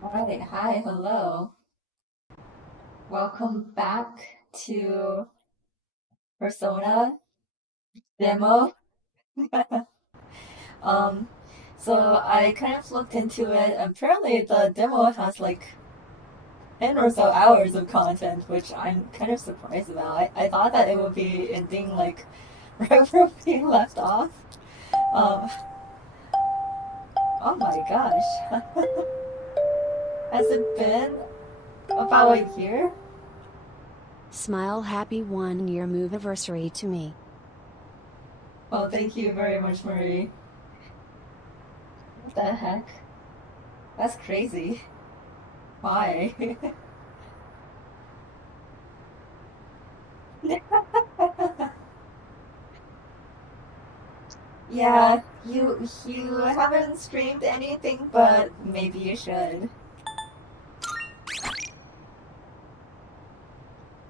Alright, hi, hello. Welcome back to Persona demo. um, so I kind of looked into it. Apparently, the demo has like 10 or so hours of content, which I'm kind of surprised about. I thought that it would be ending like right where we left off. Um, oh my gosh. Has it been about a year? Smile happy 1-year move-anniversary to me. Oh, thank you very much, Marie. What the heck? That's crazy. Why? Yeah, you haven't streamed anything, but maybe you should.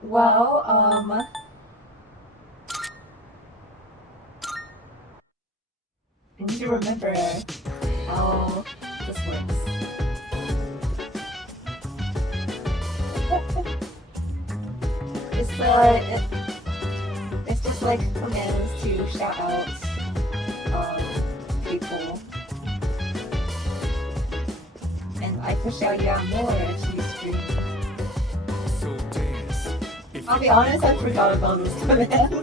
Well, I need to remember how this works. It's it's just like commands to shout out people, and I can shout you out more if you stream. I'll be honest, I forgot about this command.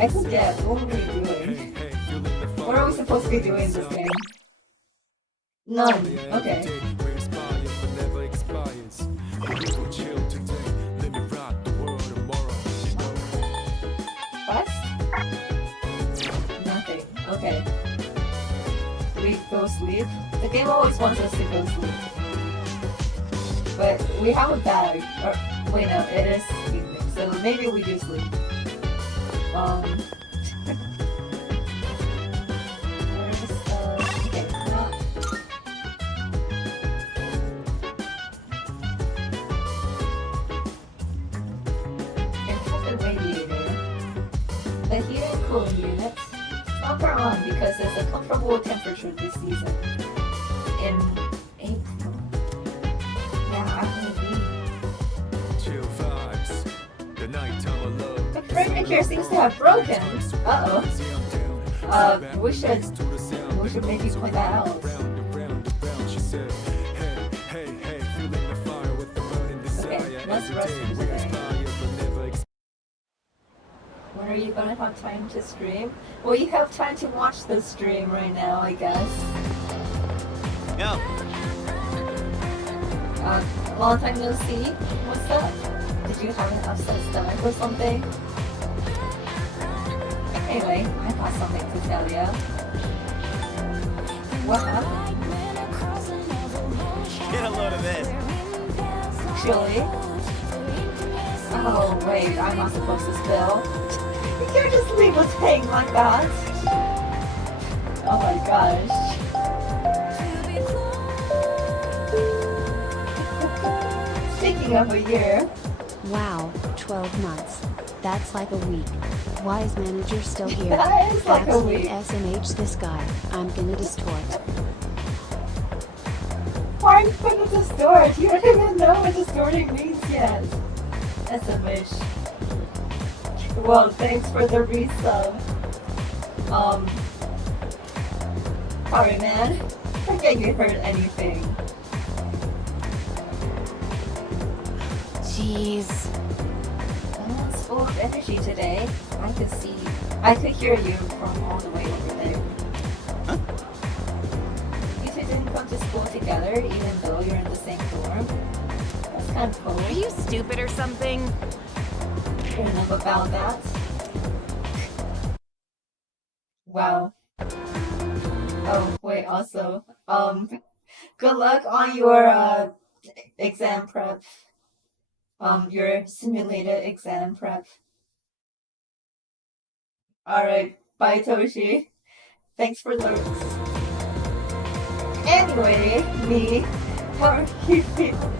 I forget. What are we doing? What are we supposed to be doing in this game? None. Okay. What? Nothing. Okay. We go sleep. The game always wants us to go sleep. But we have a bag. Or, wait, no, it is evening. So maybe we do sleep. Okay, now. It has a radiator. The heating and cooling units. Bumper on because it's a comfortable temperature this season. In April. Yeah, I can agree. Chill vibes. The nighttime of love. The furniture seems to have broken. Uh-oh. We should maybe point that out. Okay, let's rest for today. When are you gonna have time to stream? Well, you have time to watch the stream right now, I guess. Yeah. Long time no see. What's up? Did you have an upset stomach or something? Anyway, I got something to tell you. What happened? Get a load of this. Chili? Oh wait, I'm not supposed to spill. You can't just leave us hanging like that. Oh my gosh. Speaking of a year. Wow, 12 months. That's like a week. Why is manager still here? That is like a Absolute week. SMH this guy. I'm gonna distort. Why are you gonna distort? You don't even know what distorting means yet. SMH. Well, thanks for the resub. Sorry man. Forget you heard anything. Jeez. Someone's full of energy today. I could hear you from all the way over there. Huh? You two didn't come to school together even though you're in the same dorm. That's kind of cool. Are you stupid or something? Enough about that. Wow. Oh, wait, also, good luck on your, exam prep. Your simulated exam prep. Alright, bye Toshi. Thanks for the looks. Anyway, me, how are you feeling?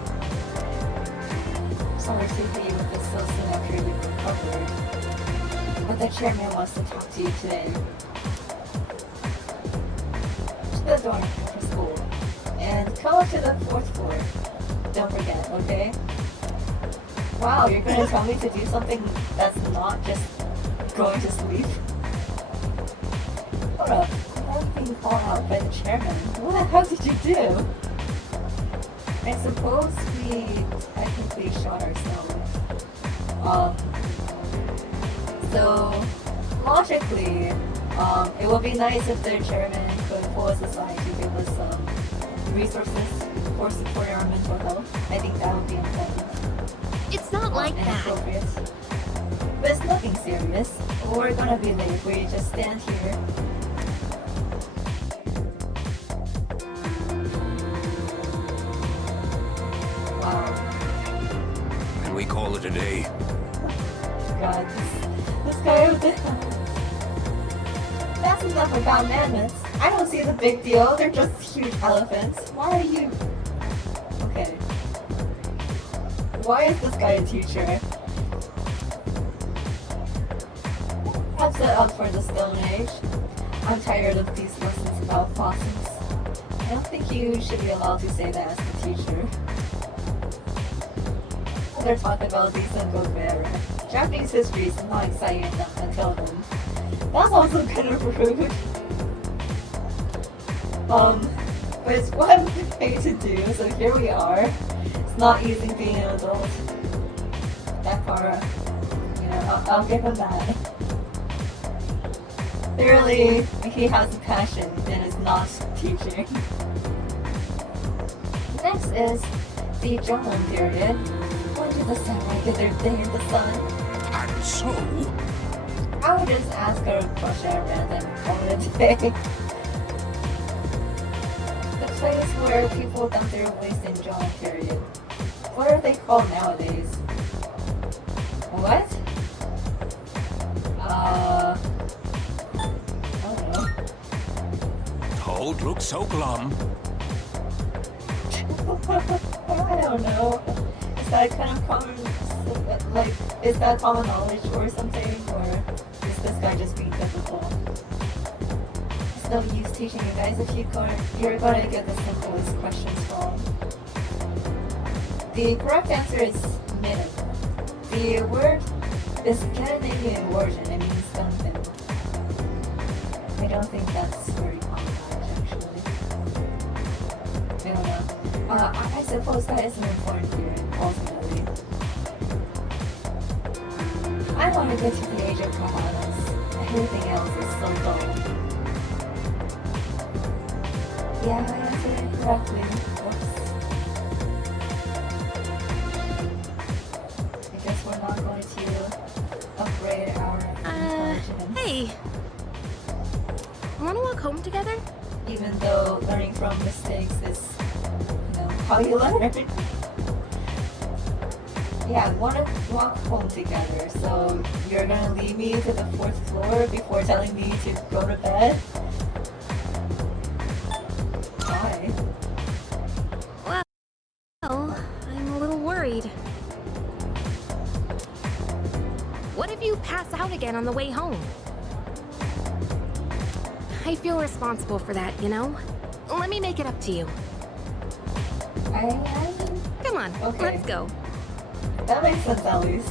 Sorry to hear you with this so soon after you recovered. But the chairman wants to talk to you today. To the dorm after school. And come up to the 4th floor. Don't forget, okay? Wow, you're gonna tell me to do something that's not just going to sleep? Hold up, I'm being called out by the chairman. What the hell did you do? I suppose we technically shot ourselves. So logically, it would be nice if the chairman could pull us aside to give us some resources for supporting our mental health. I think that would be important. It's not like And that. appropriate. But it's nothing serious. We're gonna be late if we just stand here. Wow. Can we call it a day? God, this guy with it. That's enough about mammoths. I don't see the big deal. They're just huge elephants. Why are you... Okay. Why is this guy a teacher? I'm set up for the Stone Age. I'm tired of these lessons about fossils. I don't think you should be allowed to say that as the teacher. They're talking about these and go there. Japanese history is not exciting enough to tell them. That's also kind of rude. But it's what I'm paid to do, so here we are. It's not easy being an adult. That far, you know, I'll give him that. Clearly, he has a passion and is not teaching. Next is the Jomon period. When did the samurai get their day in the sun? And so, I would just ask her a question at random, call it a day. The place where people dump their waste in Jomon period. What are they called nowadays? What? I don't know. Toad looks so glum. I don't know. Is that kind of common, like, is that common knowledge or something? Or is this guy just being difficult? It's no use teaching you guys if you're gonna get the simplest questions wrong. The correct answer is minute. The word is Scandinavian origin. It means something. I don't think that's very common knowledge, actually. I don't know. I suppose that isn't important here, ultimately. I want to get to the age of Kahanas. Everything else is so dull. Yeah, I answered it correctly. Whoops. I guess we're not going to upgrade our intelligence. Hey. Wanna walk home together? Even though learning from mistakes is, you know, how you learn. Yeah, I want to walk home together, so you're gonna leave me to the 4th floor before telling me to go to bed? Why? Well, I'm a little worried. What if you pass out again on the way home? I feel responsible for that, you know? Let me make it up to you. Come on, Okay. let's go. That makes sense at least.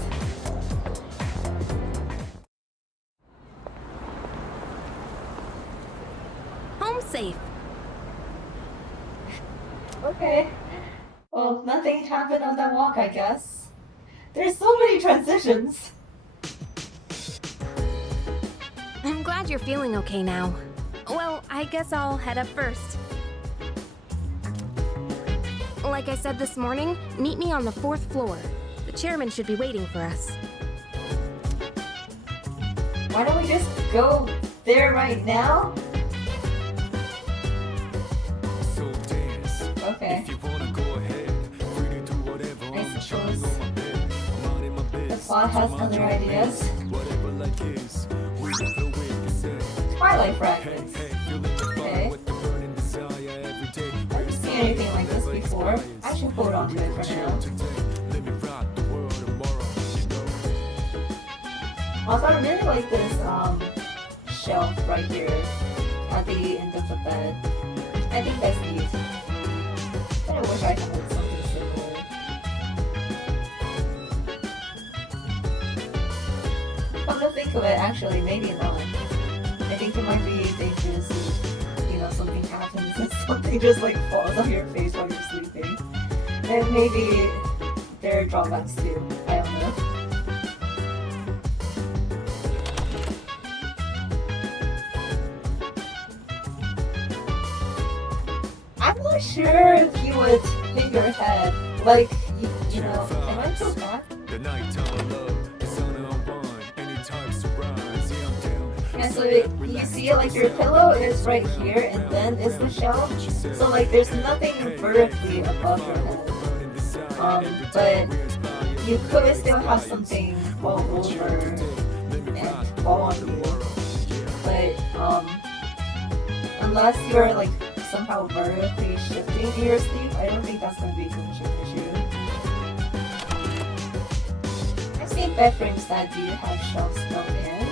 Home safe. Okay. Well, nothing happened on that walk, I guess. There's so many transitions. I'm glad you're feeling okay now. Well, I guess I'll head up first. Like I said this morning, meet me on the 4th floor. The chairman should be waiting for us. Why don't we just go there right now? So dance. Okay. If you wanna go ahead, free to do whatever. I I'm suppose chilling on my bed. I'm minding my the business. plot has Mind other your ideas. business. Whatever life is, we can flow with the set. Twilight Hey, fragments. hey, feeling the fire Okay. with the burning desire every day. I haven't seen anything like this before. I should hold on to it for now. Let me rock the world tomorrow, you know. Also, I really like this shelf right here at the end of the bed. I think that's neat. But I wish I had something similar. Come to think of it, actually, maybe not. I think it might be dangerous if, you know, something happens and something just like falls on your face while you're sleeping. And maybe there are drawbacks too. I don't know. I'm not sure if you would hit your head. Like, you know, am I too bad? The nighttime love, the sun unwind, any time surprise, yeah, I'm down. Yeah, so you see, like, your pillow is right here, and then is the shelf. So, like, there's nothing vertically above your head. But you could still have something fall over and fall on you. But, unless you're, like, somehow vertically shifting in your sleep, I don't think that's going to be too much of an issue. I've seen bed frames that do have shelves built in,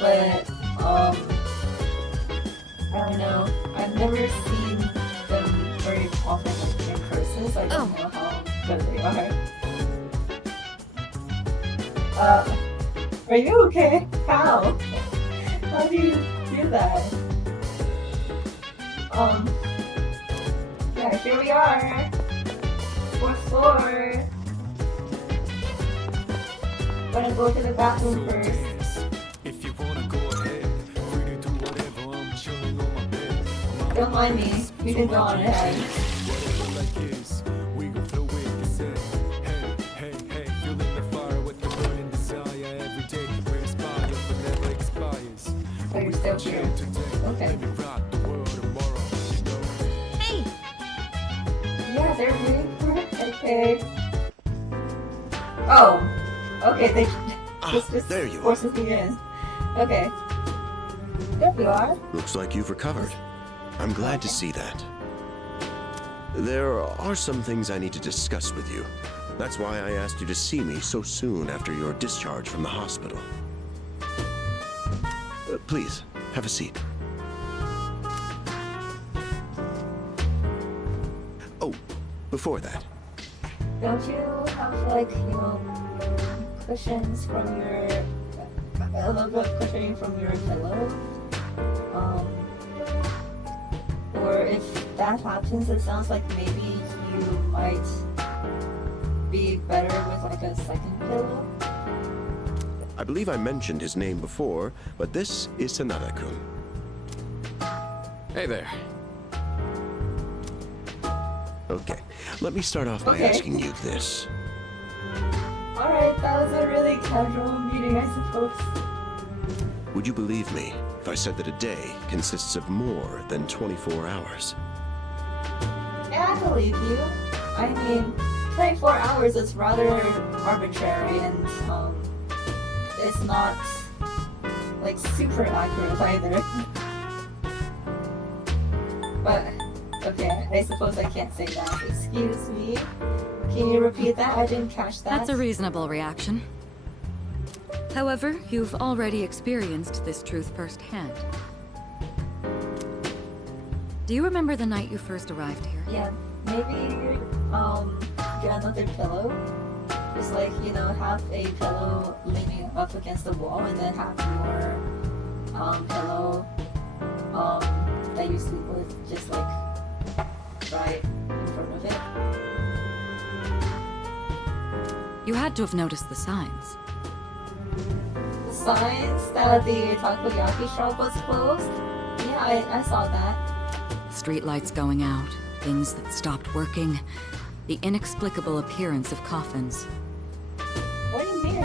but I don't know. I've never seen them very often like, in person, so I don't know how good they are. Are you okay? How? How do you do that? Yeah, here we are. 4th floor. Gonna go to the bathroom first. If you wanna go ahead, free to do whatever. I'm chilling on my bed. Don't mind me. You can go on ahead. Whatever life is, we gon' flow with the set. Hey, hey, hey, feeling the fire with the burning desire every day. We inspire, but never expires. Oh, you're still here. Okay. Let me rock the world tomorrow, you know. Hey! Yeah, they're waiting for it. Okay. Oh. Okay, this just there you are. forces me in. Okay. There we are. Looks like you've recovered. I'm glad to see that. There are some things I need to discuss with you. That's why I asked you to see me so soon after your discharge from the hospital. Please, have a seat. Oh, before that, Don't you have like, you know, cushions from your a little bit of cushioning from your pillow? Or if that happens, it sounds like maybe you might be better with like a second pillow. I believe I mentioned his name before, but this is Sanada-kun. Hey there. Okay, let me start off by Okay. asking you this. Alright, that was a really casual meeting, I suppose. Would you believe me if I said that a day consists of more than 24 hours? Yeah, I believe you. I mean, 24 hours is rather arbitrary and, it's not, like, super accurate either. But, okay, I suppose I can't say that. Excuse me? Can you repeat that? I didn't catch that. That's a reasonable reaction. However, you've already experienced this truth firsthand. Do you remember the night you first arrived here? Yeah, maybe, get another pillow. Just like, you know, have a pillow leaning up against the wall and then have your, pillow, that you sleep with just like right in front of it. You had to have noticed the signs. The signs that the takoyaki shop was closed? Yeah, I saw that. Street lights going out, things that stopped working, the inexplicable appearance of coffins. What do you mean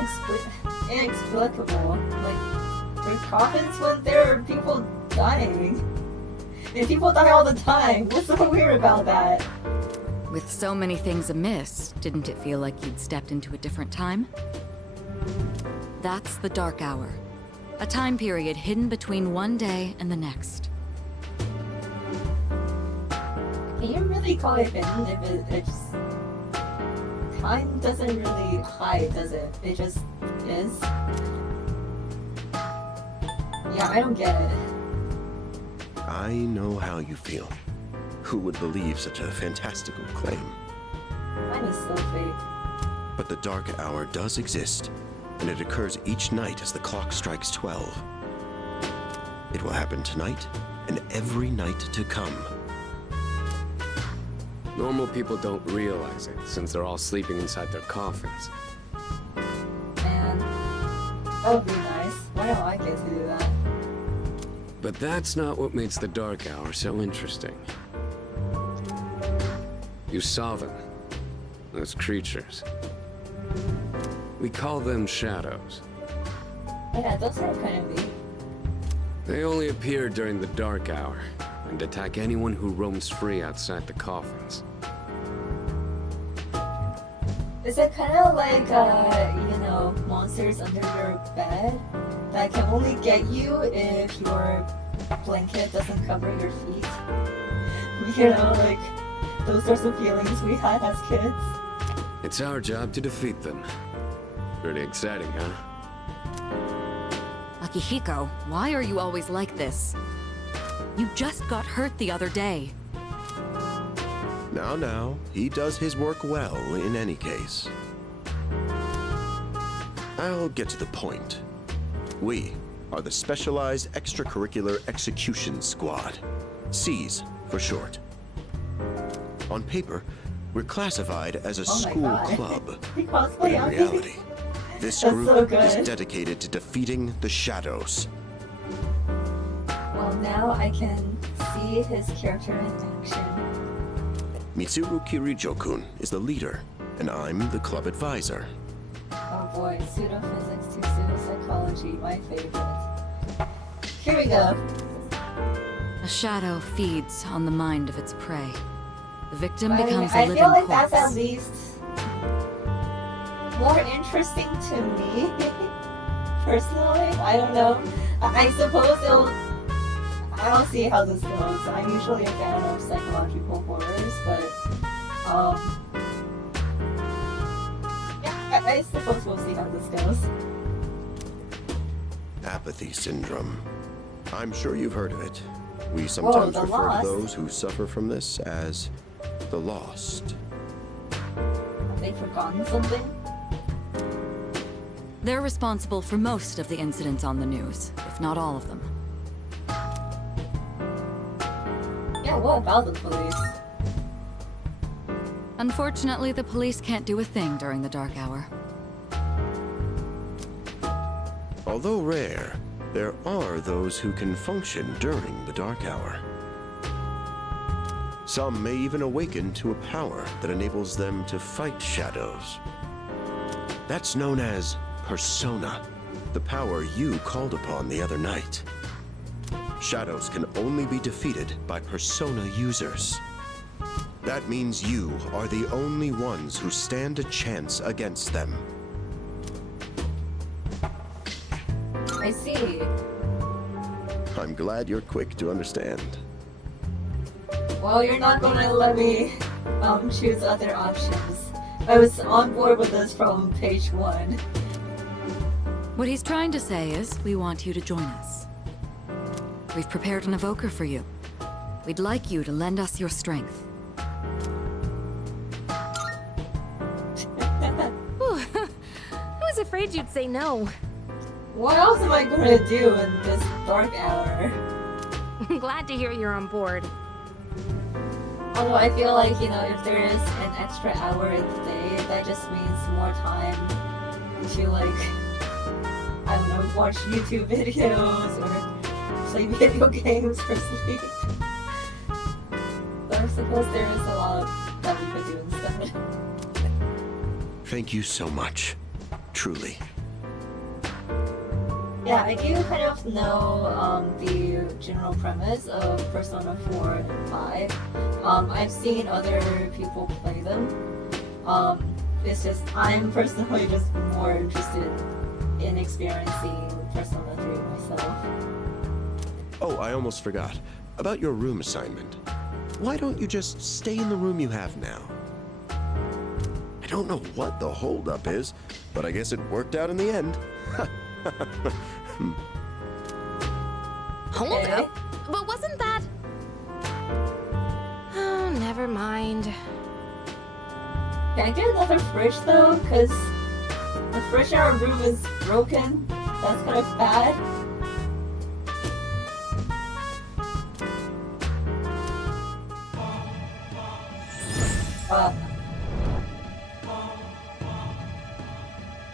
inexplicable? Like, there's coffins when there are people dying. And people die all the time. What's so weird about that? With so many things amiss, didn't it feel like you'd stepped into a different time? That's the Dark Hour. A time period hidden between one day and the next. Can you really call it hidden if it just... Time doesn't really hide, does it? It just is? Yeah, I don't get it. I know how you feel. Who would believe such a fantastical claim? Mine is so fake. But the Dark Hour does exist, and it occurs each night as the clock strikes 12. It will happen tonight, and every night to come. Normal people don't realize it, since they're all sleeping inside their coffins. Man, that would be nice. Why don't I get to do that? But that's not what makes the Dark Hour so interesting. You saw them. Those creatures. We call them shadows. Yeah, those are kind of neat. They only appear during the Dark Hour, and attack anyone who roams free outside the coffins. Is it kind of like, you know, monsters under your bed that can only get you if your blanket doesn't cover your feet? You know, like, those sorts of feelings we had as kids. It's our job to defeat them. Pretty exciting, huh? Akihiko, why are you always like this? You just got hurt the other day. Now, he does his work well in any case. I'll get to the point. We are the Specialized Extracurricular Execution Squad. SEAS for short. On paper, we're classified as a school God. club. He cosplay But in out reality, this That's group so is good. dedicated to defeating the shadows. Well, now I can see his character in action. Mitsuru Kirijo-kun is the leader, and I'm the club advisor. Oh boy, pseudophysics to pseudopsychology, my favorite. Here we go. A shadow feeds on the mind of its prey. The victim I mean, becomes a I living feel like corpse. that's at least more interesting to me, personally. I don't know. I suppose I'll see how this goes. I'm usually a fan of psychological horrors, but yeah, I suppose we'll see how this goes. Apathy syndrome. I'm sure you've heard of it. We sometimes the refer lost. to those who suffer from this as the lost. Have they forgotten something? They're responsible for most of the incidents on the news, if not all of them. Yeah, what about the police? Unfortunately, the police can't do a thing during the Dark Hour. Although rare, there are those who can function during the Dark Hour. Some may even awaken to a power that enables them to fight shadows. That's known as persona, the power you called upon the other night. Shadows can only be defeated by persona users. That means you are the only ones who stand a chance against them. I see. I'm glad you're quick to understand. Well, you're not gonna let me choose other options. I was on board with this from page 1. What he's trying to say is, we want you to join us. We've prepared an evoker for you. We'd like you to lend us your strength. Whew. I was afraid you'd say no. What else am I gonna do in this dark hour? I'm glad to hear you're on board. Although I feel like, you know, if there is an extra hour in the day, that just means more time to, like, I don't know, watch YouTube videos or play video games or sleep. So I suppose there is a lot that we could do instead. Thank you so much. Truly. Yeah, I do kind of know the general premise of Persona 4 and 5. I've seen other people play them. It's just, I'm personally just more interested in experiencing Persona 3 myself. Oh, I almost forgot. About your room assignment. Why don't you just stay in the room you have now? I don't know what the holdup is, but I guess it worked out in the end. Hold Okay. up? But wasn't that... Oh, never mind. Can I get another fridge though? Because the fridge in our room is broken. That's kind of bad.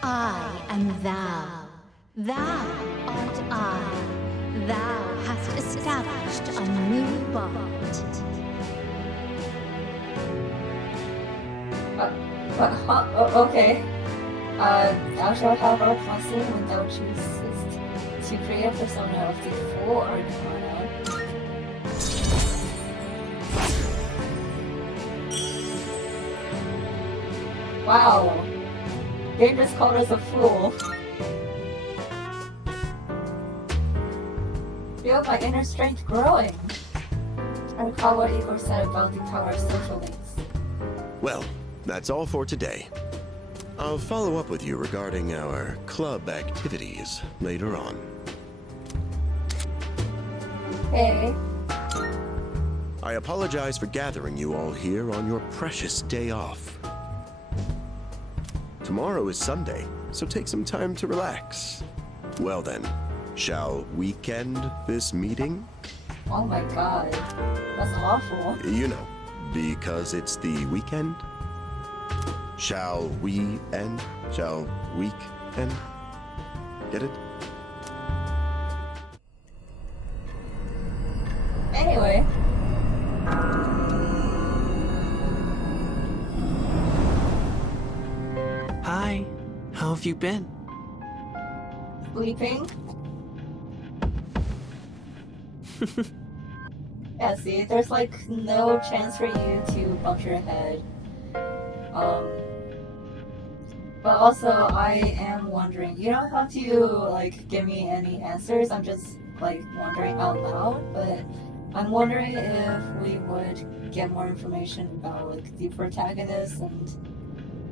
I am thou. Thou art I. Thou hast established a new bond. Okay. Thou shalt have our blessing when thou choosest to create a persona of the full arcana. Wow. Game just called us a fool. Feel my inner strength growing. I recall what Igor said about the power of social links. Well, that's all for today. I'll follow up with you regarding our club activities later on. Hey. I apologize for gathering you all here on your precious day off. Tomorrow is Sunday, so take some time to relax. Well then, shall weekend this meeting? Oh my god. That's awful. You know, because it's the weekend. Shall we end? Shall week end? Get it? Anyway. Hi, how have you been? Sleeping? Yeah, see, there's like no chance for you to bump your head. But also, I am wondering, you don't have to like give me any answers, I'm just like wondering out loud, but I'm wondering if we would get more information about like the protagonist and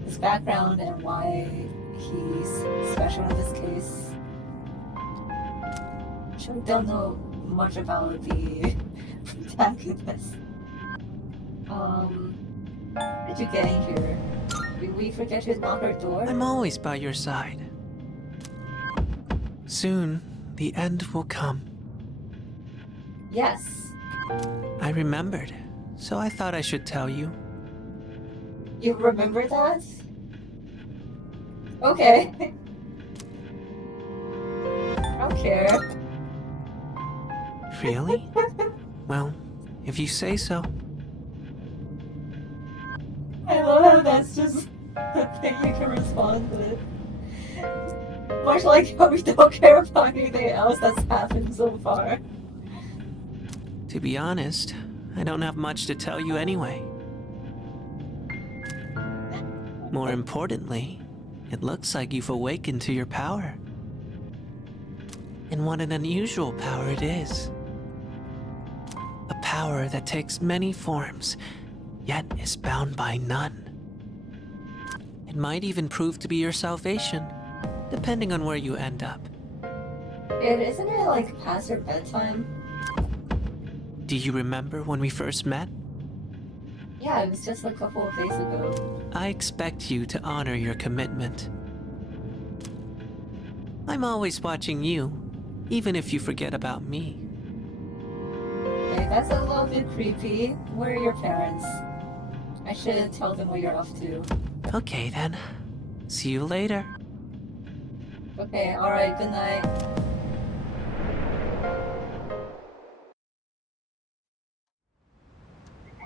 his background and why he's special in this case. Actually, don't know much about the protagonist. How did you get in here? Did we forget to lock our door? I'm always by your side. Soon, the end will come. Yes. I remembered, so I thought I should tell you. You remember that? Okay. I don't care. Really? Well, if you say so. I love how that's just the thing you can respond with. Much like how we don't care about anything else that's happened so far. To be honest, I don't have much to tell you anyway. More importantly, it looks like you've awakened to your power. And what an unusual power it is. A power that takes many forms, yet is bound by none. It might even prove to be your salvation, depending on where you end up. Isn't it like past your bedtime? Do you remember when we first met? Yeah, it was just a couple of days ago. I expect you to honor your commitment. I'm always watching you, even if you forget about me. Hey, that's a little bit creepy. Where are your parents? I should tell them what you're off to. Okay then. See you later. Okay, alright, good night.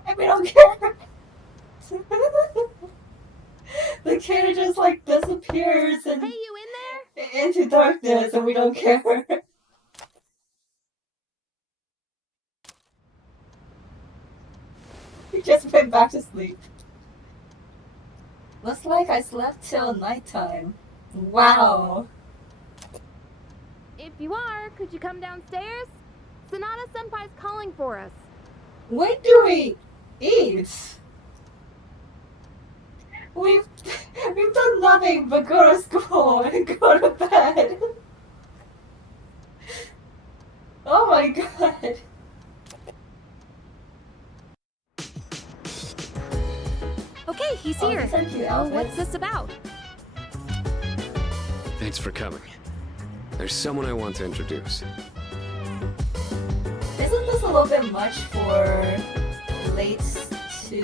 I We don't care. The kid just like disappears and Hey, you in there? into darkness, and we don't care. We just went back to sleep. Looks like I slept till nighttime. Wow. If you are, could you come downstairs? Sonata Senpai's calling for us. When do we eat? We've done nothing but go to school and go to bed. Oh my god. Okay, he's Oh, here. these are cute Oh, outfits. what's this about? Thanks for coming. There's someone I want to introduce. Isn't this a little bit much for late to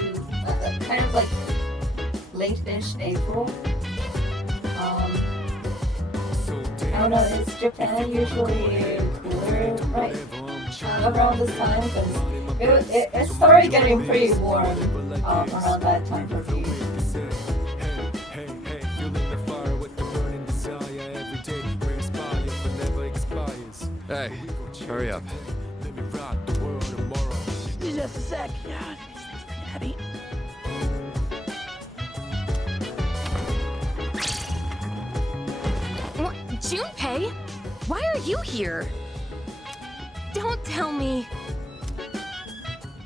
kind of like late-ish April? I don't know, is Japan usually cooler right around this time? Because it started getting pretty warm around that time for me. Hey, hurry up. Just a sec. Yeah, these things are heavy. What? Junpei? Why are you here? Don't tell me.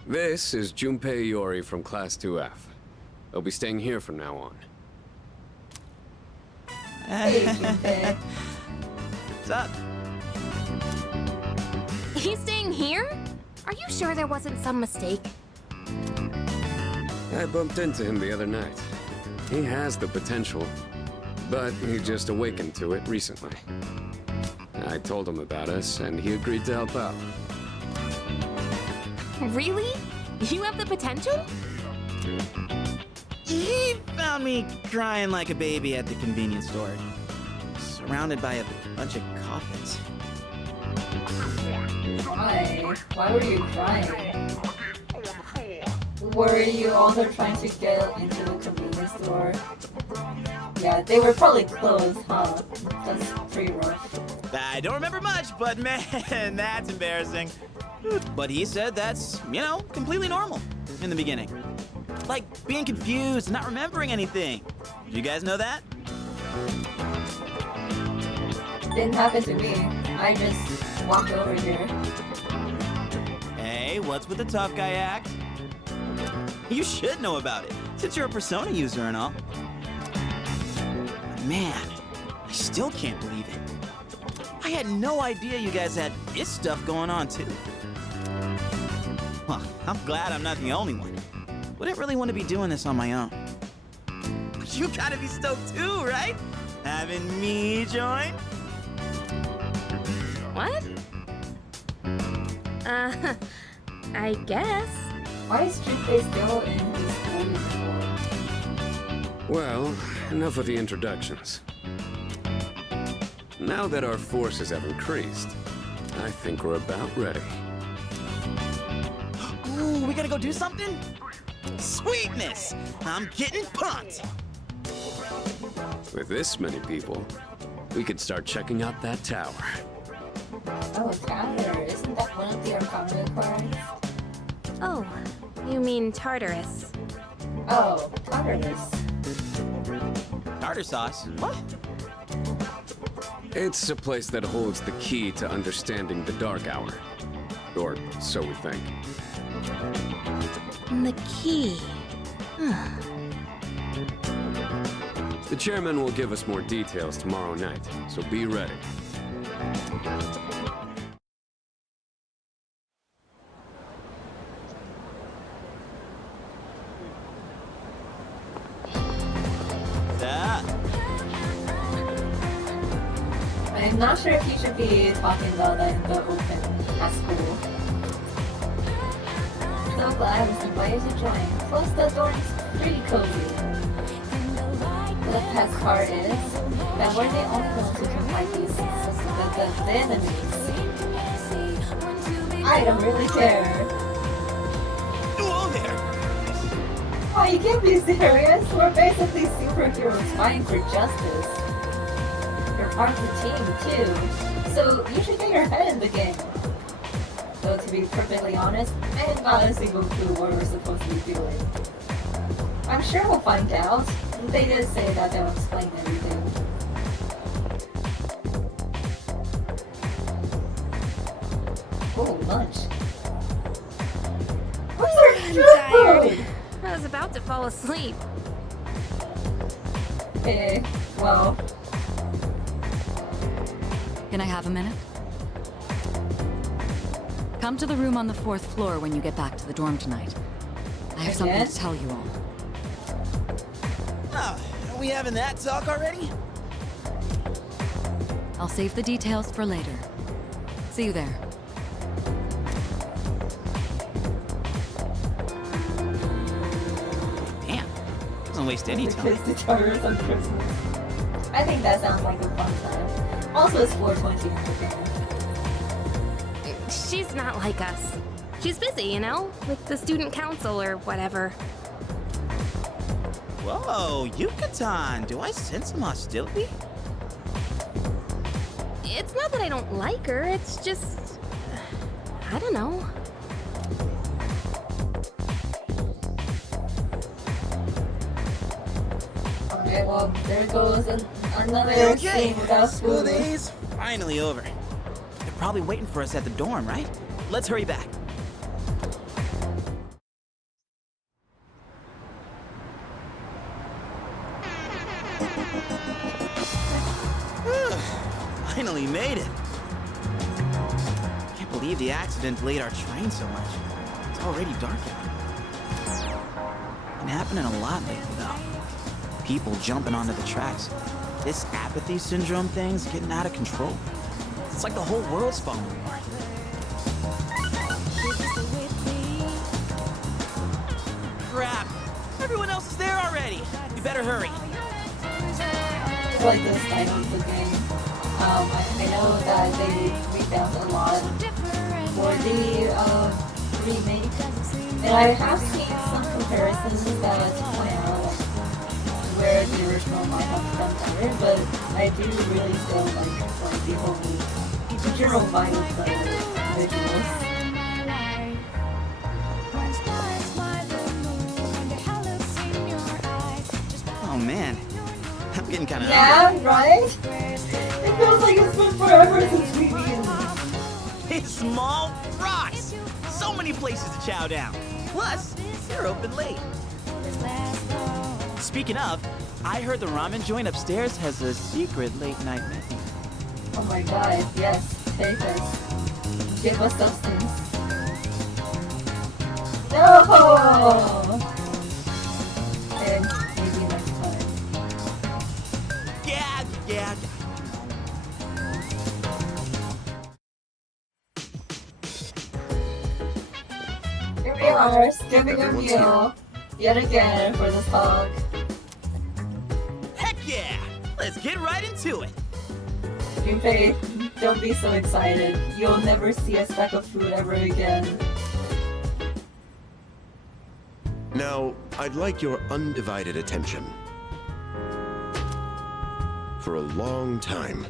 This is Junpei Iori from Class 2F. They'll be staying here from now on. What's up? He's staying here? Are you sure there wasn't some mistake? I bumped into him the other night. He has the potential, but he just awakened to it recently. I told him about us, and he agreed to help out. Really? You have the potential? He found me crying like a baby at the convenience store, surrounded by a bunch of coffins. Why? Why were you crying? Were you also trying to get into the convenience store? Yeah, they were probably closed, huh? That's pretty rough. I don't remember much, but man, that's embarrassing. But he said that's, completely normal in the beginning. Like being confused and not remembering anything. Did you guys know that? Didn't happen to me. I just walked over here. Hey, what's with the tough guy act? You should know about it, since you're a Persona user and all. Man, I still can't believe it. I had no idea you guys had this stuff going on, too. Well, I'm glad I'm not the only one. Wouldn't really want to be doing this on my own. You gotta be stoked too, right? Having me join? What? I guess. Why is Junpei still in his school uniform? Well, enough of the introductions. Now that our forces have increased, I think we're about ready. Ooh, we gotta go do something? Sweetness! I'm getting pumped! With this many people, we could start checking out that tower. Oh, a tower. Isn't that one of the Arcana cards? Oh, you mean Tartarus. Oh, Tartarus. Tartar sauce? What? It's a place that holds the key to understanding the Dark Hour. Or so we think. The key. The chairman will give us more details tomorrow night, so be ready. I'm not sure if you should be talking about that in the open at school. So glad I was invited to join. Close the door, it's pretty cozy. The best part is that we're the only ones who can fight the enemies. I don't really care. Whoa there! you can't be serious. We're basically superheroes fighting for justice. You're part of the team, too. So you should get your head in the game. Though to be perfectly honest, I have not a single clue what we're supposed to be doing. I'm sure we'll find out. They did say that they'll explain everything. Oh, lunch. Where's our I'm food? tired. I was about to fall asleep. Okay, well, Can I have a minute? Come to the room on the 4th floor when you get back to the dorm tonight. I have something to tell you all. Oh, are we having that talk already? I'll save the details for later. See you there. Damn, doesn't waste any the time. kids to Charters on Christmas. I think that sounds like a fun time. Also, it's 420 in Japan. She's not like us. She's busy, you know, with the student council or whatever. Whoa, Yucatan, do I sense some hostility? It's not that I don't like her, it's just... I don't know. Okay, well, there goes another scene without School food. days finally over. They're probably waiting for us at the dorm, right? Let's hurry back. Finally made it. Can't believe the accident delayed our train so much. It's already dark out. Been happening a lot lately, though. People jumping onto the tracks. This apathy syndrome thing's getting out of control. It's like the whole world's falling apart. Crap! Everyone else is there already. We better hurry. I like this type of the game. I know that they revamped a lot for the remake, and I have seen some comparisons that point out where the original might have done better, but I do really still like the whole general vibe of the visuals. Oh man, I'm getting kind of Yeah, right? It feels like it's been forever since we've eaten. These small rocks. So many places to chow down. Plus, they're open late. Speaking of, I heard the ramen joint upstairs has a secret late night menu. Oh my god, yes, take us. Give us substance. No! And maybe next time. Yeah. Here we are, skipping a meal. Yet again for this talk. Heck yeah! Let's get right into it. Junpei, don't be so excited. You'll never see a speck of food ever again. Now, I'd like your undivided attention. For a long time,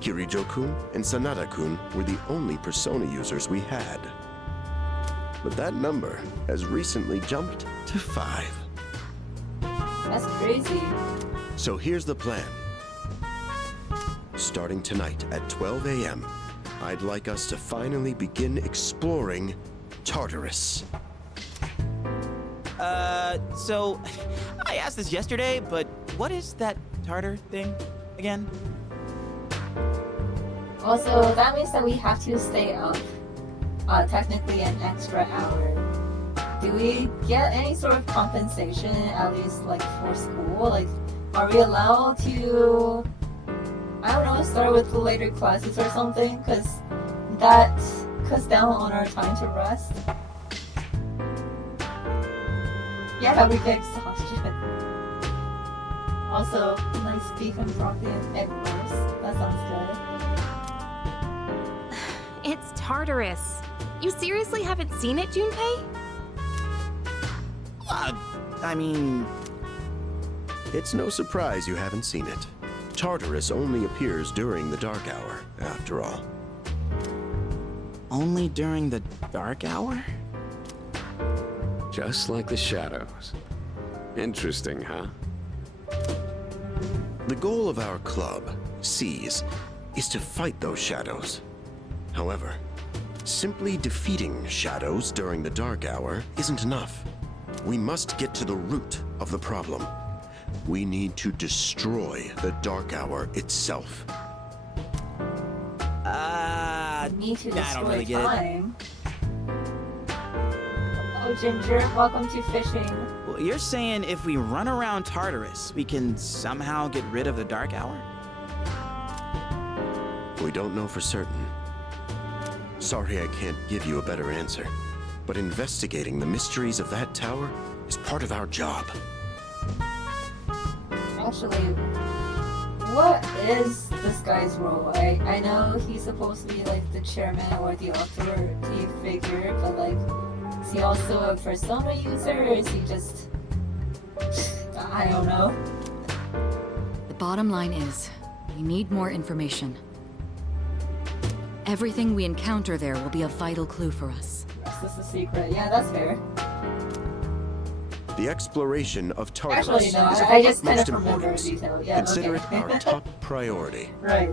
Kirijo-kun and Sanada-kun were the only Persona users we had. But that number has recently jumped to 5. That's crazy. So here's the plan. Starting tonight at 12 a.m., I'd like us to finally begin exploring Tartarus. So I asked this yesterday, but what is that tartar thing again? Also, that means that we have to stay up. Technically an extra hour. Do we get any sort of compensation, at least like for school? Like, are we allowed to, I don't know, start with the later classes or something? Because that cuts down on our time to rest. Yeah, we get exhaustion. Also, nice beef and broccoli and egg roast. That sounds good. It's Tartarus. You seriously haven't seen it, Junpei? I mean, It's no surprise you haven't seen it. Tartarus only appears during the dark hour, after all. only during the dark hour? Just like the shadows. Interesting, huh? The goal of our club, Seize, is to fight those shadows. However, simply defeating shadows during the dark hour isn't enough. We must get to the root of the problem. We need to destroy the dark hour itself. Need to I don't destroy really get it. time. Oh, Ginger, welcome to fishing. Well, you're saying if we run around Tartarus, we can somehow get rid of the dark hour? We don't know for certain. Sorry I can't give you a better answer, but investigating the mysteries of that tower is part of our job. Actually, what is this guy's role? I know he's supposed to be like the chairman or the authority figure, but like, is he also a persona user or is he just... I don't know. The bottom line is, we need more information. Everything we encounter there will be a vital clue for us. Rest is a secret. Yeah, that's fair. The exploration of Tartarus Actually, no, is of I just kind utmost of remember a importance. detail. Yeah, Consider okay. it our top priority. Right.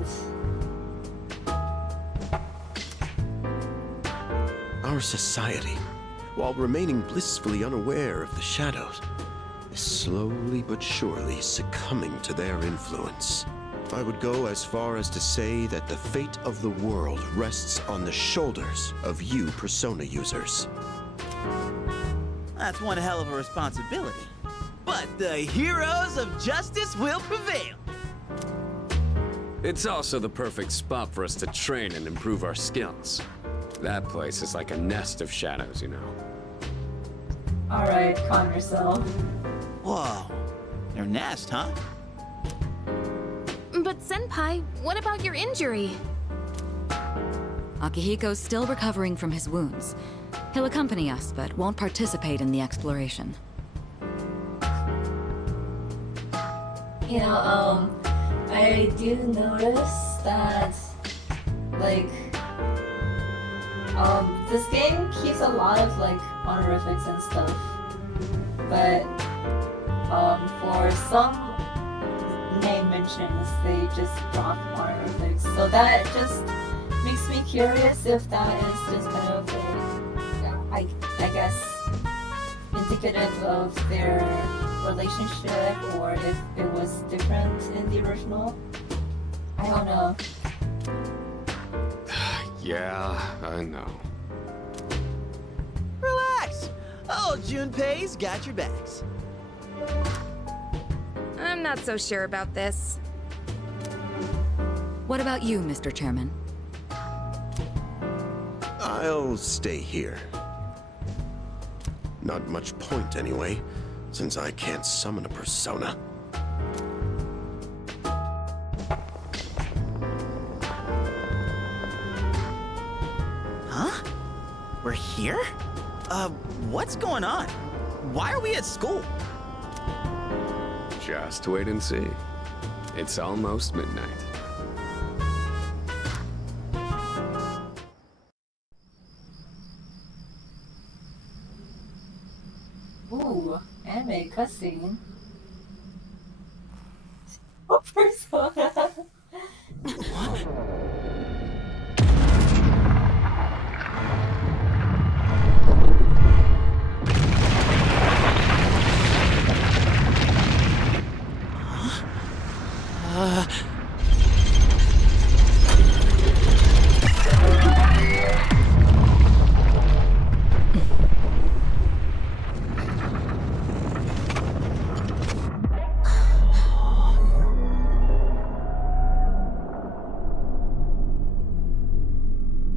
Our society, while remaining blissfully unaware of the shadows, is slowly but surely succumbing to their influence. I would go as far as to say that the fate of the world rests on the shoulders of you persona users. That's one hell of a responsibility. But the heroes of justice will prevail. It's also the perfect spot for us to train and improve our skills. That place is like a nest of shadows, you know. Alright, calm yourself. Whoa. Their nest, huh? But Senpai, what about your injury? Akihiko's still recovering from his wounds. He'll accompany us, but won't participate in the exploration. You know, I do notice that, like, this game keeps a lot of, like, honorifics and stuff. But, for some name mentions, they just drop honorifics. So that just makes me curious if that is just kind of I guess indicative of their relationship or if it was different in the original. I don't know. Yeah, I know. Relax. Oh, Junpei's got your backs. I'm not so sure about this. What about you, Mr. Chairman? I'll stay here. Not much point anyway, since I can't summon a persona. Huh? We're here? What's going on? Why are we at school? Just wait and see. It's almost midnight. Ooh, anime cutscene. What persona?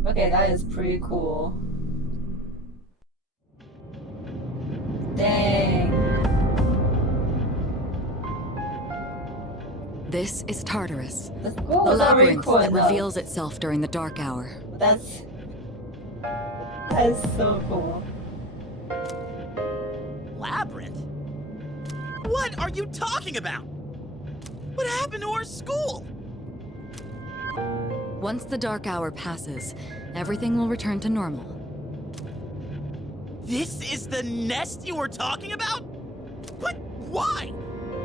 Okay, that is pretty cool. Dang. This is Tartarus, The the school is already labyrinth cool that enough. reveals itself during the dark hour. That is so cool. Labyrinth? What are you talking about? What happened to our school? Once the dark hour passes, everything will return to normal. This is the nest you were talking about? But why?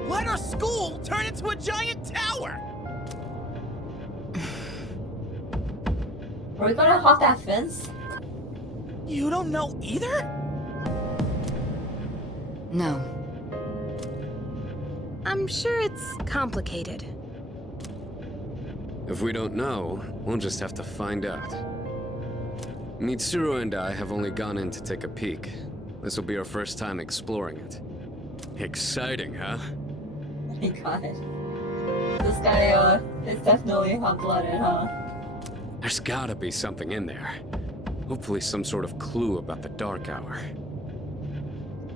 Why'd our school turn into a giant tower? Are we gonna hop that fence? You don't know either? No. I'm sure it's complicated. If we don't know, we'll just have to find out. Mitsuru and I have only gone in to take a peek. This will be our first time exploring it. Exciting, huh? Oh my god. This guy, is definitely hot-blooded, huh? There's gotta be something in there. Hopefully some sort of clue about the Dark Hour.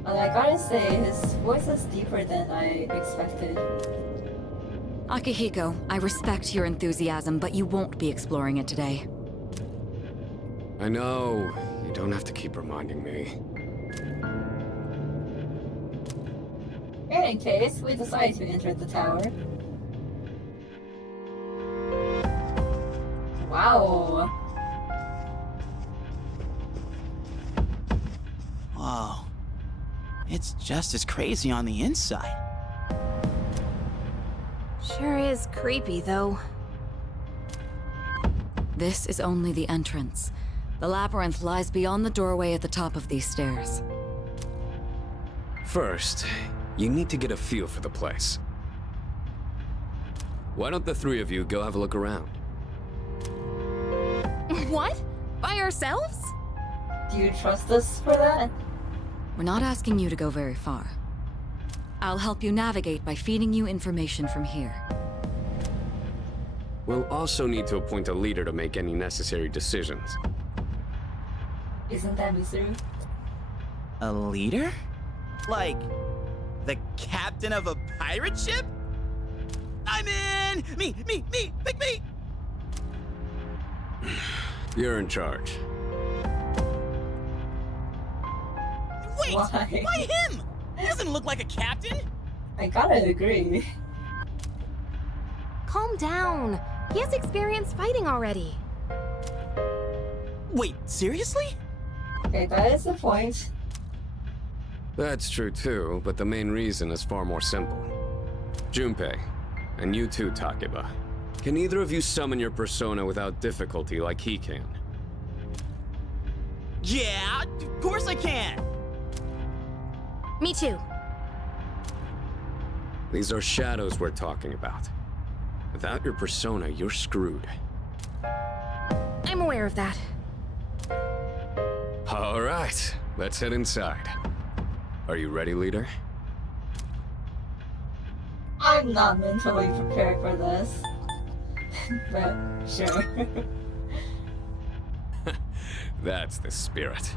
And I gotta say, his voice is deeper than I expected. Akihiko, I respect your enthusiasm, but you won't be exploring it today. I know. You don't have to keep reminding me. In any case, we decided to enter the tower. Wow. Whoa. It's just as crazy on the inside. Sure is creepy, though. This is only the entrance. The labyrinth lies beyond the doorway at the top of these stairs. First, you need to get a feel for the place. Why don't the three of you go have a look around? What? By ourselves? Do you trust us for that? We're not asking you to go very far. I'll help you navigate by feeding you information from here. We'll also need to appoint a leader to make any necessary decisions. Isn't that Mitsuru? A leader? Like, the captain of a pirate ship? I'm in! Me! Pick me! You're in charge. Wait! Why? Why him? He doesn't look like a captain! I gotta agree. Calm down. He has experience fighting already. Wait, seriously? Okay, that is the point. That's true too, but the main reason is far more simple. Junpei, and you too, Takeba. Can either of you summon your persona without difficulty like he can? Yeah, of course I can! Me too. These are shadows we're talking about. Without your persona, you're screwed. I'm aware of that. All right, let's head inside. Are you ready, leader? I'm not mentally prepared for this. But, sure. That's the spirit.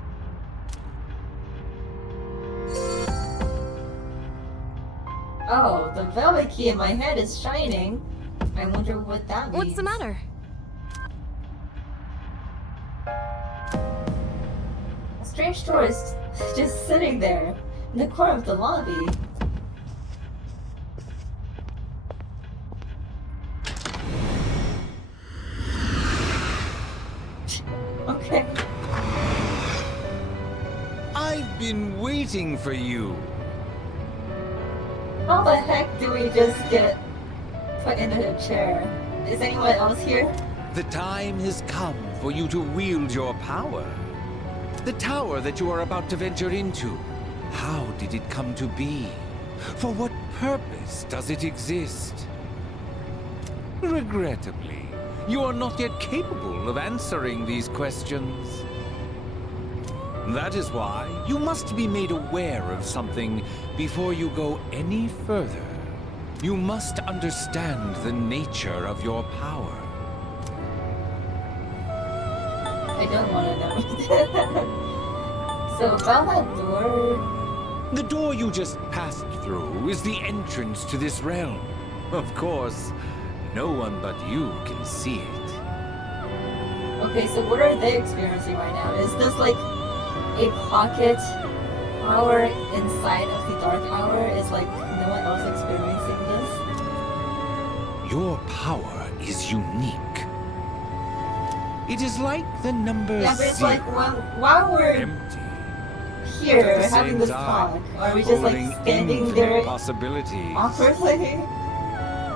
Oh, the velvet key in my head is shining. I wonder what that means. What's the matter? A strange tourist just sitting there in the corner of the lobby. Okay. I've been waiting for you. How the heck do we just get put into a chair? Is anyone else here? The time has come for you to wield your power. The tower that you are about to venture into. How did it come to be? For what purpose does it exist? Regrettably, you are not yet capable of answering these questions. That is why you must be made aware of something before you go any further. You must understand the nature of your power. I don't want to know. So about that door... The door you just passed through is the entrance to this realm. Of course, no one but you can see it. Okay, so what are they experiencing right now? Is this like a pocket tower inside of the dark tower? Is like no power is unique. It is like the number Yeah, but it's zero, like while we're empty, here but at the having same this time, talk, are we just like holding standing infinite there possibilities. awkwardly?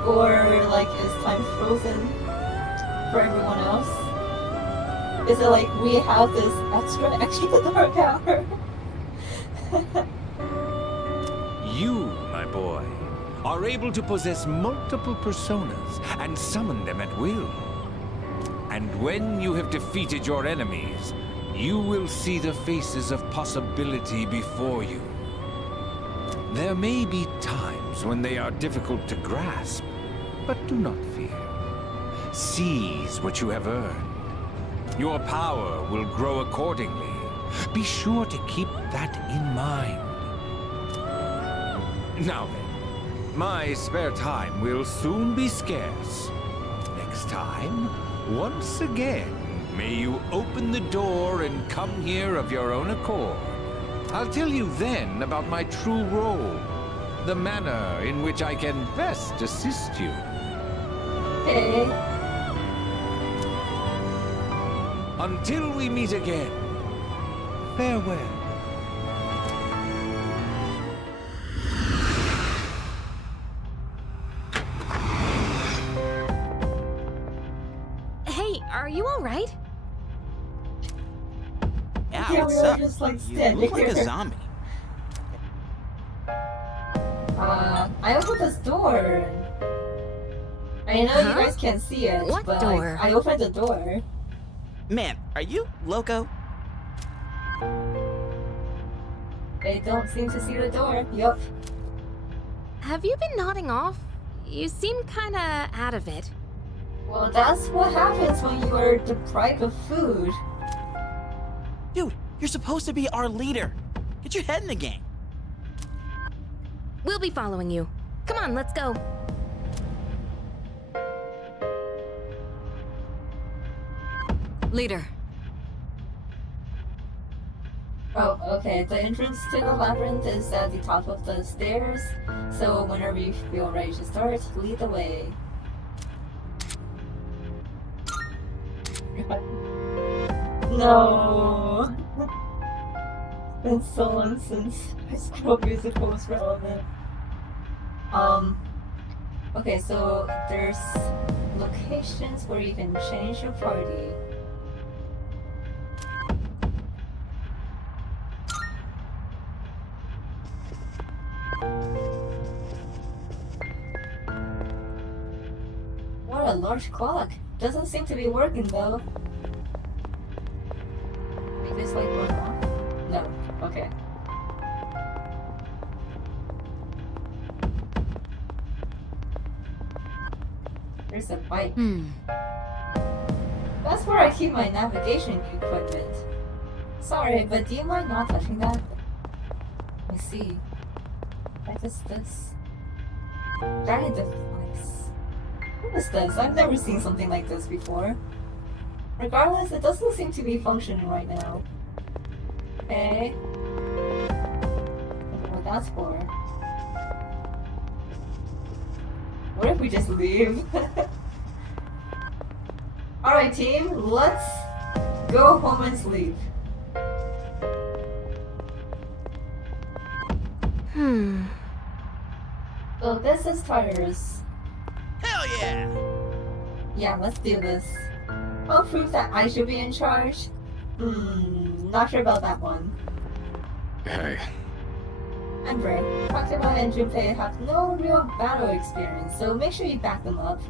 Or like is time frozen for everyone else? Is it like we have this extra dark power? You, my boy, are able to possess multiple personas and summon them at will. And when you have defeated your enemies, you will see the faces of possibility before you. There may be times when they are difficult to grasp, but do not fear. Seize what you have earned. Your power will grow accordingly. Be sure to keep that in mind. Now then, my spare time will soon be scarce. Next time, once again, may you open the door and come here of your own accord. I'll tell you then about my true role, the manner in which I can best assist you. Hey. Until we meet again, farewell. Hey, are you all right? Yeah, Yeah, what's we were up? just, like, You standing look like a here. zombie. I opened this door. I know you guys can't see it, What but door? I opened the door. Man, are you loco? They don't seem to see the door. Yup. Have you been nodding off? You seem kinda out of it. Well, that's what happens when you are deprived of food. Dude, you're supposed to be our leader. Get your head in the game. We'll be following you. Come on, let's go. Leader. Oh, okay. The entrance to the labyrinth is at the top of the stairs, so whenever you feel ready to start, lead the way. No. It's been so long since High School Musical was relevant. Okay, so there's locations where you can change your party. What a large clock. Doesn't seem to be working though. Maybe it's like going off? No. Okay. There's a bike. That's where I keep my navigation equipment. Sorry, but do you mind not touching that? Let me see. What is this? Giant device. What is this? I've never seen something like this before. Regardless, it doesn't seem to be functioning right now. Okay. I don't know what that's for. What if we just leave? Alright team, let's go home and sleep. So this is tires. Hell yeah! Yeah, let's do this. I'll prove that I should be in charge. Not sure about that one. Hey. I'm Bray. Takuma and Junpei have no real battle experience, so make sure you back them up.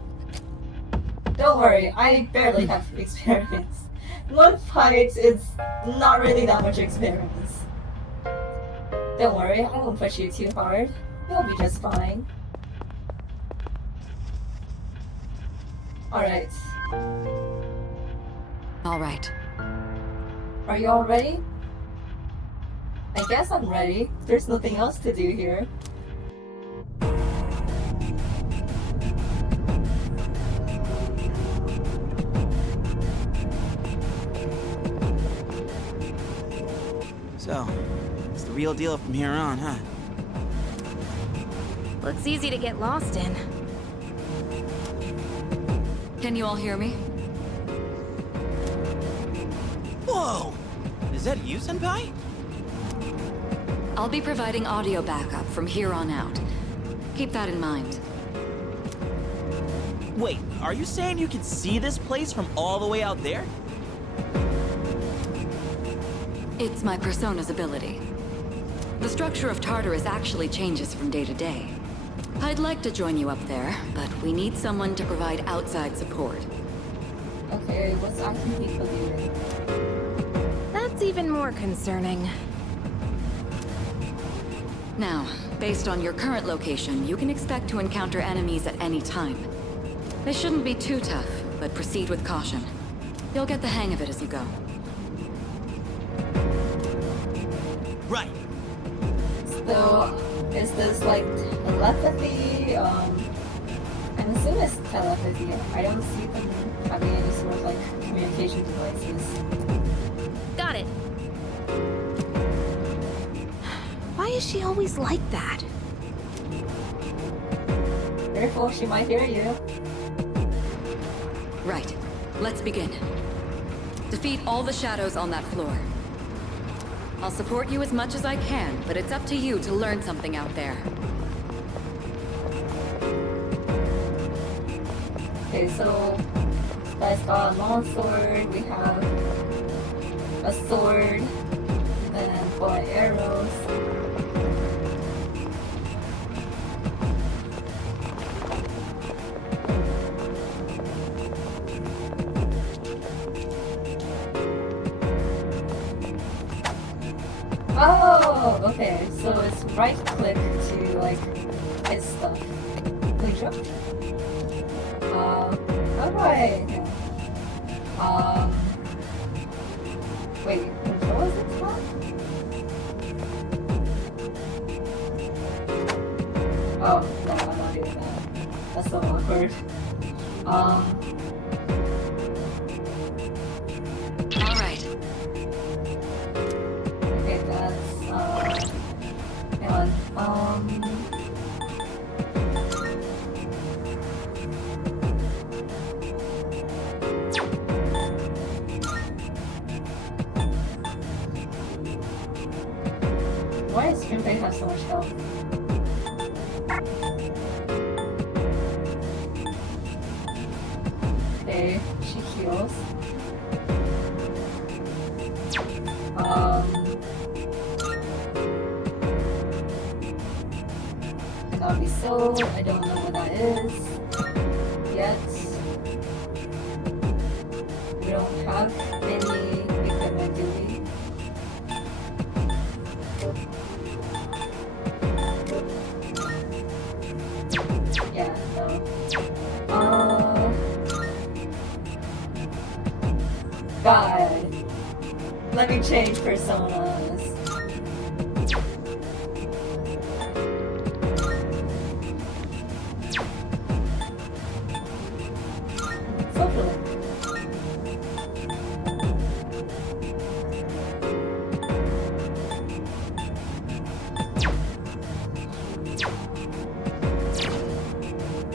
Don't worry, I barely have experience. One fight is not really that much experience. Don't worry, I won't push you too hard. You'll be just fine. Alright. All right. Are you all ready? I guess I'm ready. There's nothing else to do here. So, it's the real deal from here on, huh? Looks easy to get lost in. Can you all hear me? Whoa! Is that you, Senpai? I'll be providing audio backup from here on out. Keep that in mind. Wait, are you saying you can see this place from all the way out there? It's my persona's ability. The structure of Tartarus actually changes from day to day. I'd like to join you up there, but we need someone to provide outside support. Okay, what's acting heat for you? That's even more concerning. Now, based on your current location, you can expect to encounter enemies at any time. They shouldn't be too tough, but proceed with caution. You'll get the hang of it as you go. Right. So, is this like telepathy? I'm assuming it's telepathy. I don't see them having any sort of like communication devices. Got it. Why is she always like that? Careful, she might hear you. Right. Let's begin. Defeat all the shadows on that floor. I'll support you as much as I can, but it's up to you to learn something out there. Okay, so this guy's got a long sword, we have a sword, then bow and arrows. Oh, okay, so it's right click to like hit stuff. Can you jump? Alright. Wait, control is it not? Oh, no, I'm not doing that. That's so awkward. Alright. Okay, that's, hang on, why does Junpei have so much health? Okay, she heals. I gotta be sold. I don't know what that is yet. We don't have any equipment, do we? Yeah, no. God. Let me change personas. Social.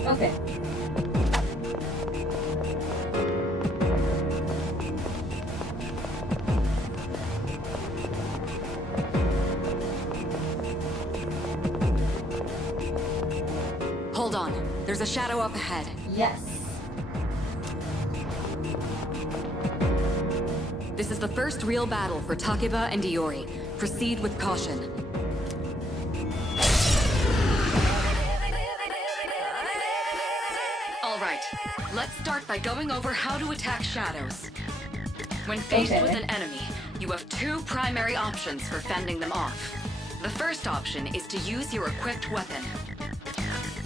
Okay. Hold on. There's a shadow up ahead. Yes. This is the first real battle for Takeba and Iori. Proceed with caution. Alright, let's start by going over how to attack shadows. When faced with an enemy, you have two primary options for fending them off. The first option is to use your equipped weapon.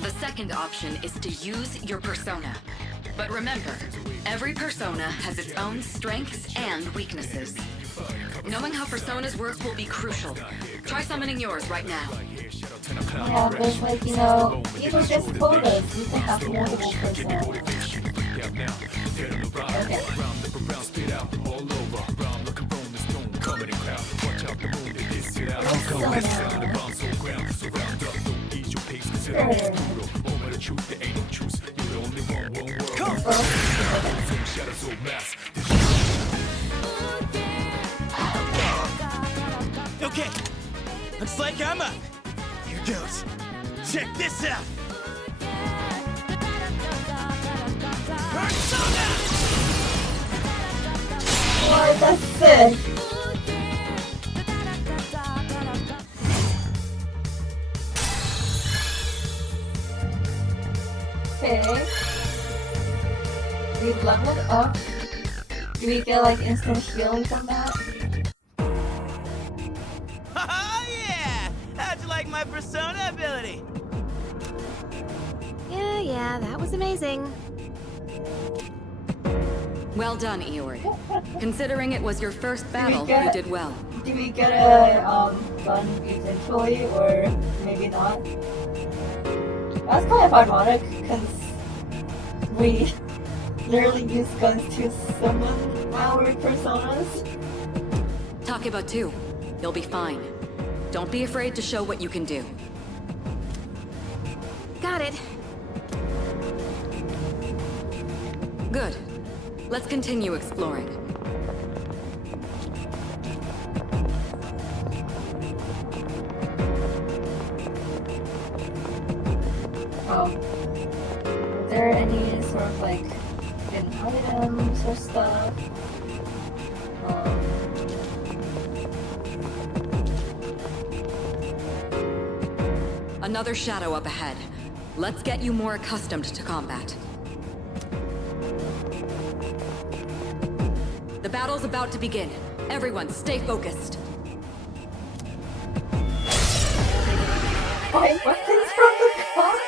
The second option is to use your persona. But remember, every persona has its own strengths and weaknesses. Knowing how personas work will be crucial. Try summoning yours right now. Yeah, but like, you know, even just quotas, you can have multiple personas. Okay. Okay, looks like I'm up. Here goes. Check this out. Persona! What? That's sick. Okay. We leveled up. Do we get like instant healing from that? Oh yeah! How'd you like my persona ability? Yeah, that was amazing. Well done, Eeyore. Considering it was your first battle, you did well. Do we get a gun eventually, or maybe not? That's kind of ironic, because we literally use guns to summon our personas. Takeba too. You'll be fine. Don't be afraid to show what you can do. Got it. Good. Let's continue exploring. Oh. Are there any sort of like hidden items or stuff? Another shadow up ahead. Let's get you more accustomed to combat. The battle's about to begin. Everyone, stay focused. My weapons from the cops?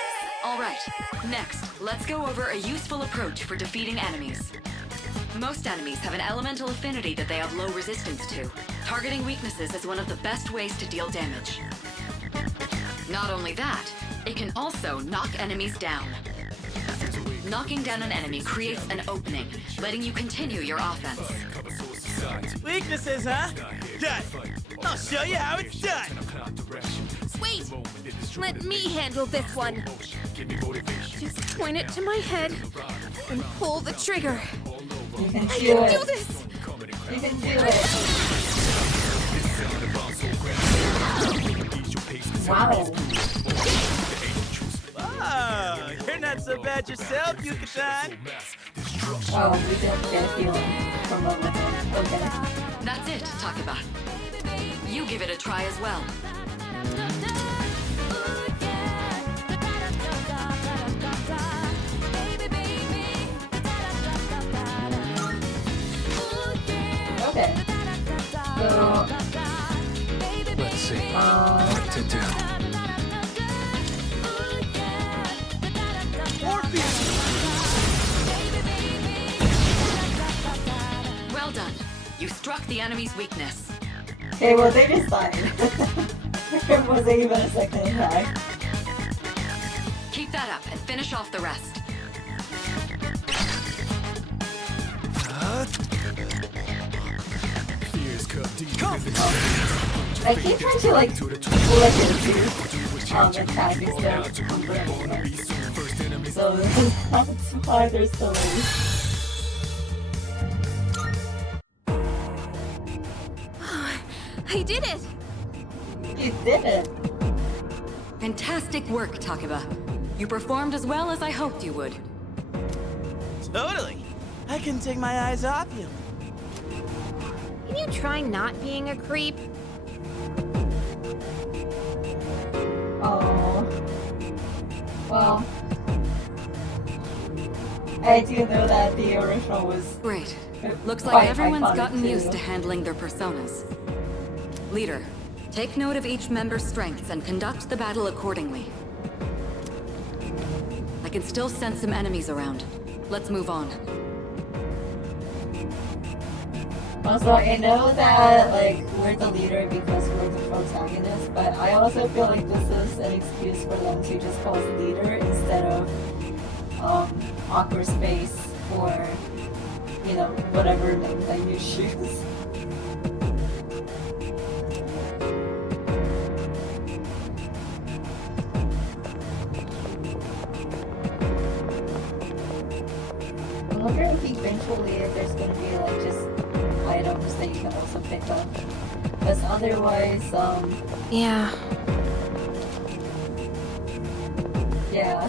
Alright, next, let's go over a useful approach for defeating enemies. Most enemies have an elemental affinity that they have low resistance to. Targeting weaknesses is one of the best ways to deal damage. Not only that, it can also knock enemies down. Knocking down an enemy creates an opening, letting you continue your offense. Weaknesses, huh? Got it. I'll show you how it's done. Wait! Let me handle this one. Just point it to my head and pull the trigger. You can I do can it. do this! You can do it. Wow. Oh, you're not so bad yourself, Yuka-san. Oh, we didn't get healing from the weapon. Okay. That's it, Takeba. You give it a try as well. Okay. So, Let's see what to do. Well done. You struck the enemy's weakness. okay, well they just died. It wasn't even a second attack. Keep that up and finish off the rest. I keep trying to like flick it to attack instead of converting it. So that's why there's delays. I did it! You did it! Fantastic work, Takeba. You performed as well as I hoped you would. Totally. I couldn't take my eyes off you. Can you try not being a creep? Oh. Well. I do know that the original was Great. Looks quite like everyone's iconic gotten too. used to handling their personas. Leader, take note of each member's strengths and conduct the battle accordingly. I can still sense some enemies around. Let's move on. Also, I know that like we're the leader because we're the protagonist, but I also feel like this is an excuse for them to just call us leader instead of awkward space for, you know, whatever name that you choose. I'm wonder if eventually if there's gonna be like just items that you can also pick up. Because otherwise, Yeah. yeah.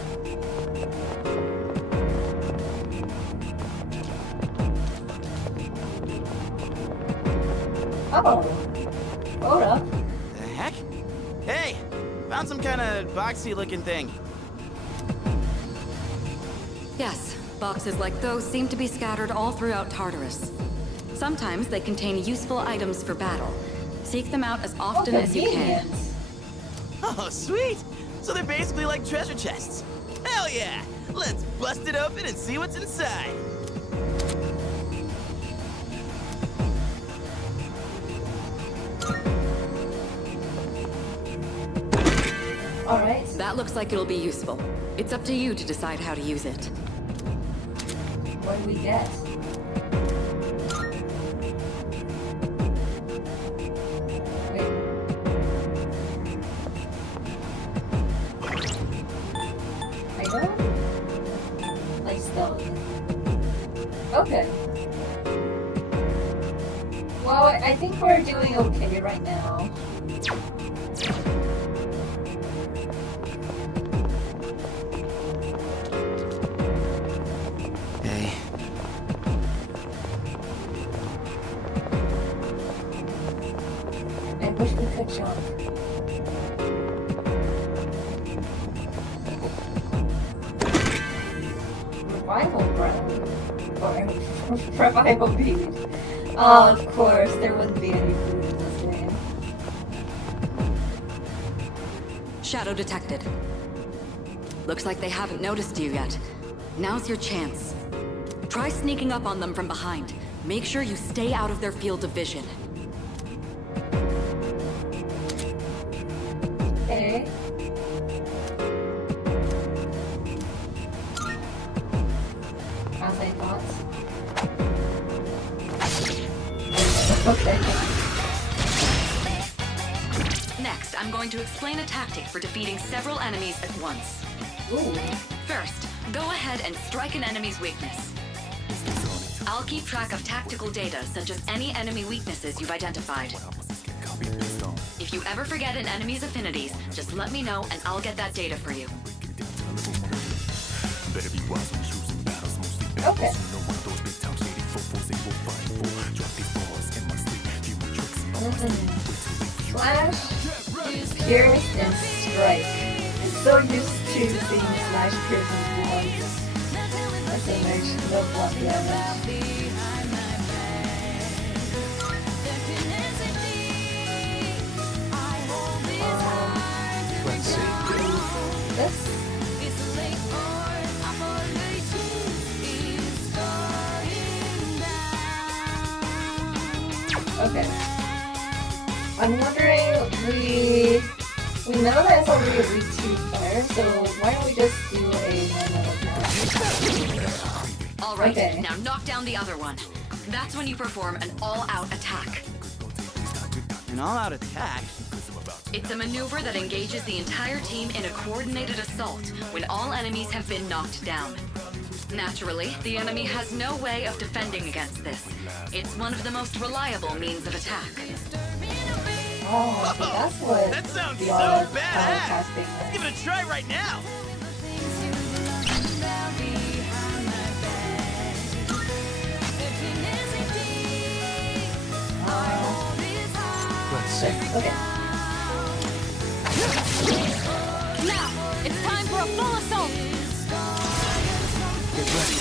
Oh, hold up. The heck? Hey, found some kind of boxy-looking thing. Yes, boxes like those seem to be scattered all throughout Tartarus. Sometimes they contain useful items for battle. Seek them out as often as you can. Oh, sweet! So they're basically like treasure chests. Hell yeah! Let's bust it open and see what's inside. Alright. That looks like it'll be useful. It's up to you to decide how to use it. What do we get? Wait. Item? Like stone. Okay. Well, I think we're doing okay right now. Hey. I wish we could jump. Revival ground. Or revival bead. Oh, of course, there wouldn't be any food in this game. Shadow detected. Looks like they haven't noticed you yet. Now's your chance. Try sneaking up on them from behind. Make sure you stay out of their field of vision. Okay. As I thought. Okay. Next, I'm going to explain a tactic for defeating several enemies at once. Ooh. First, go ahead and strike an enemy's weakness. I'll keep track of tactical data, such as any enemy weaknesses you've identified. If you ever forget an enemy's affinities, just let me know and I'll get that data for you. Okay. Slash, pierce, and strike. I'm so used to seeing slash, pierce, and blood. That's image, no blood damage. Let's see. This? Okay. I'm wondering, we know that it's already a week 2 fire, so why don't we just do a normal attack? Alright, Okay. now knock down the other one. That's when you perform an all-out attack. An all-out attack? It's a maneuver that engages the entire team in a coordinated assault when all enemies have been knocked down. Naturally, the enemy has no way of defending against this. It's one of the most reliable means of attack. Oh, so that's what That sounds the so auto badass! casting Let's give it a try right now! Let's see. Okay. Now, it's time for a full assault. Get ready.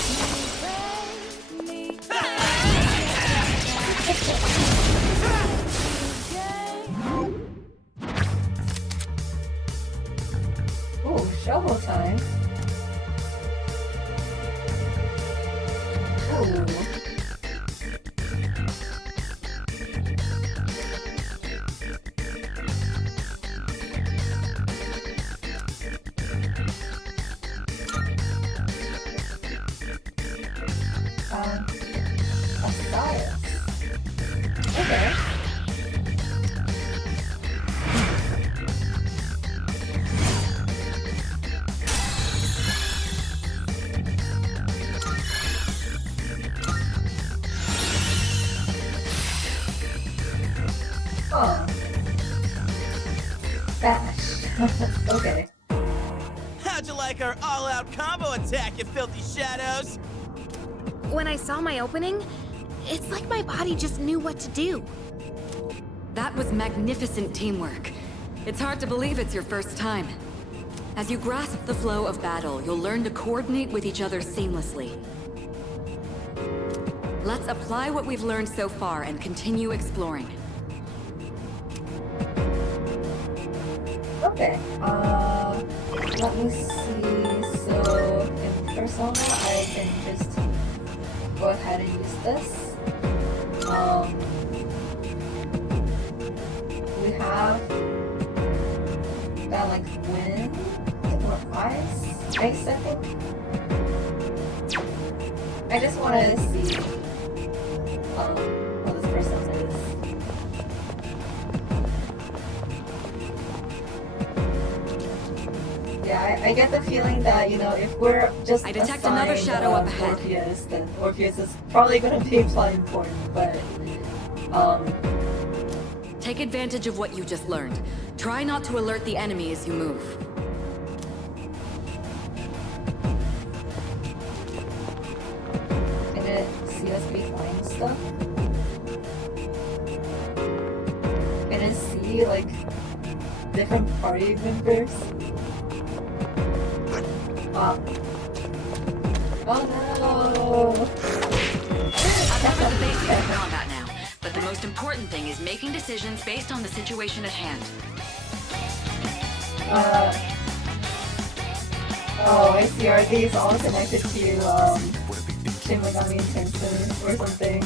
Ooh, shovel time. Ooh. A science. Okay. Okay. How'd you like our all-out combo attack, you filthy shadows? When I saw my opening, it's like my body just knew what to do. That was magnificent teamwork. It's hard to believe it's your first time. As you grasp the flow of battle, you'll learn to coordinate with each other seamlessly. Let's apply what we've learned so far and continue exploring. Okay. Let me see. So in Persona, I can just go ahead and use this. We have that like wind or ice, I think. I just want to see what this persona is. Yeah, I get the feeling that, you know, if we're just I detect another shadow up ahead. Orpheus, then Orpheus is probably going to be plot important, but Take advantage of what you just learned. Try not to alert the enemy as you move. can it see us behind stuff? Can it see like different party members? Oh no! I've covered the basics of combat now, but the most important thing is making decisions based on the situation at hand. Oh, I see. Are these all connected to Shin Megami Tensei or something?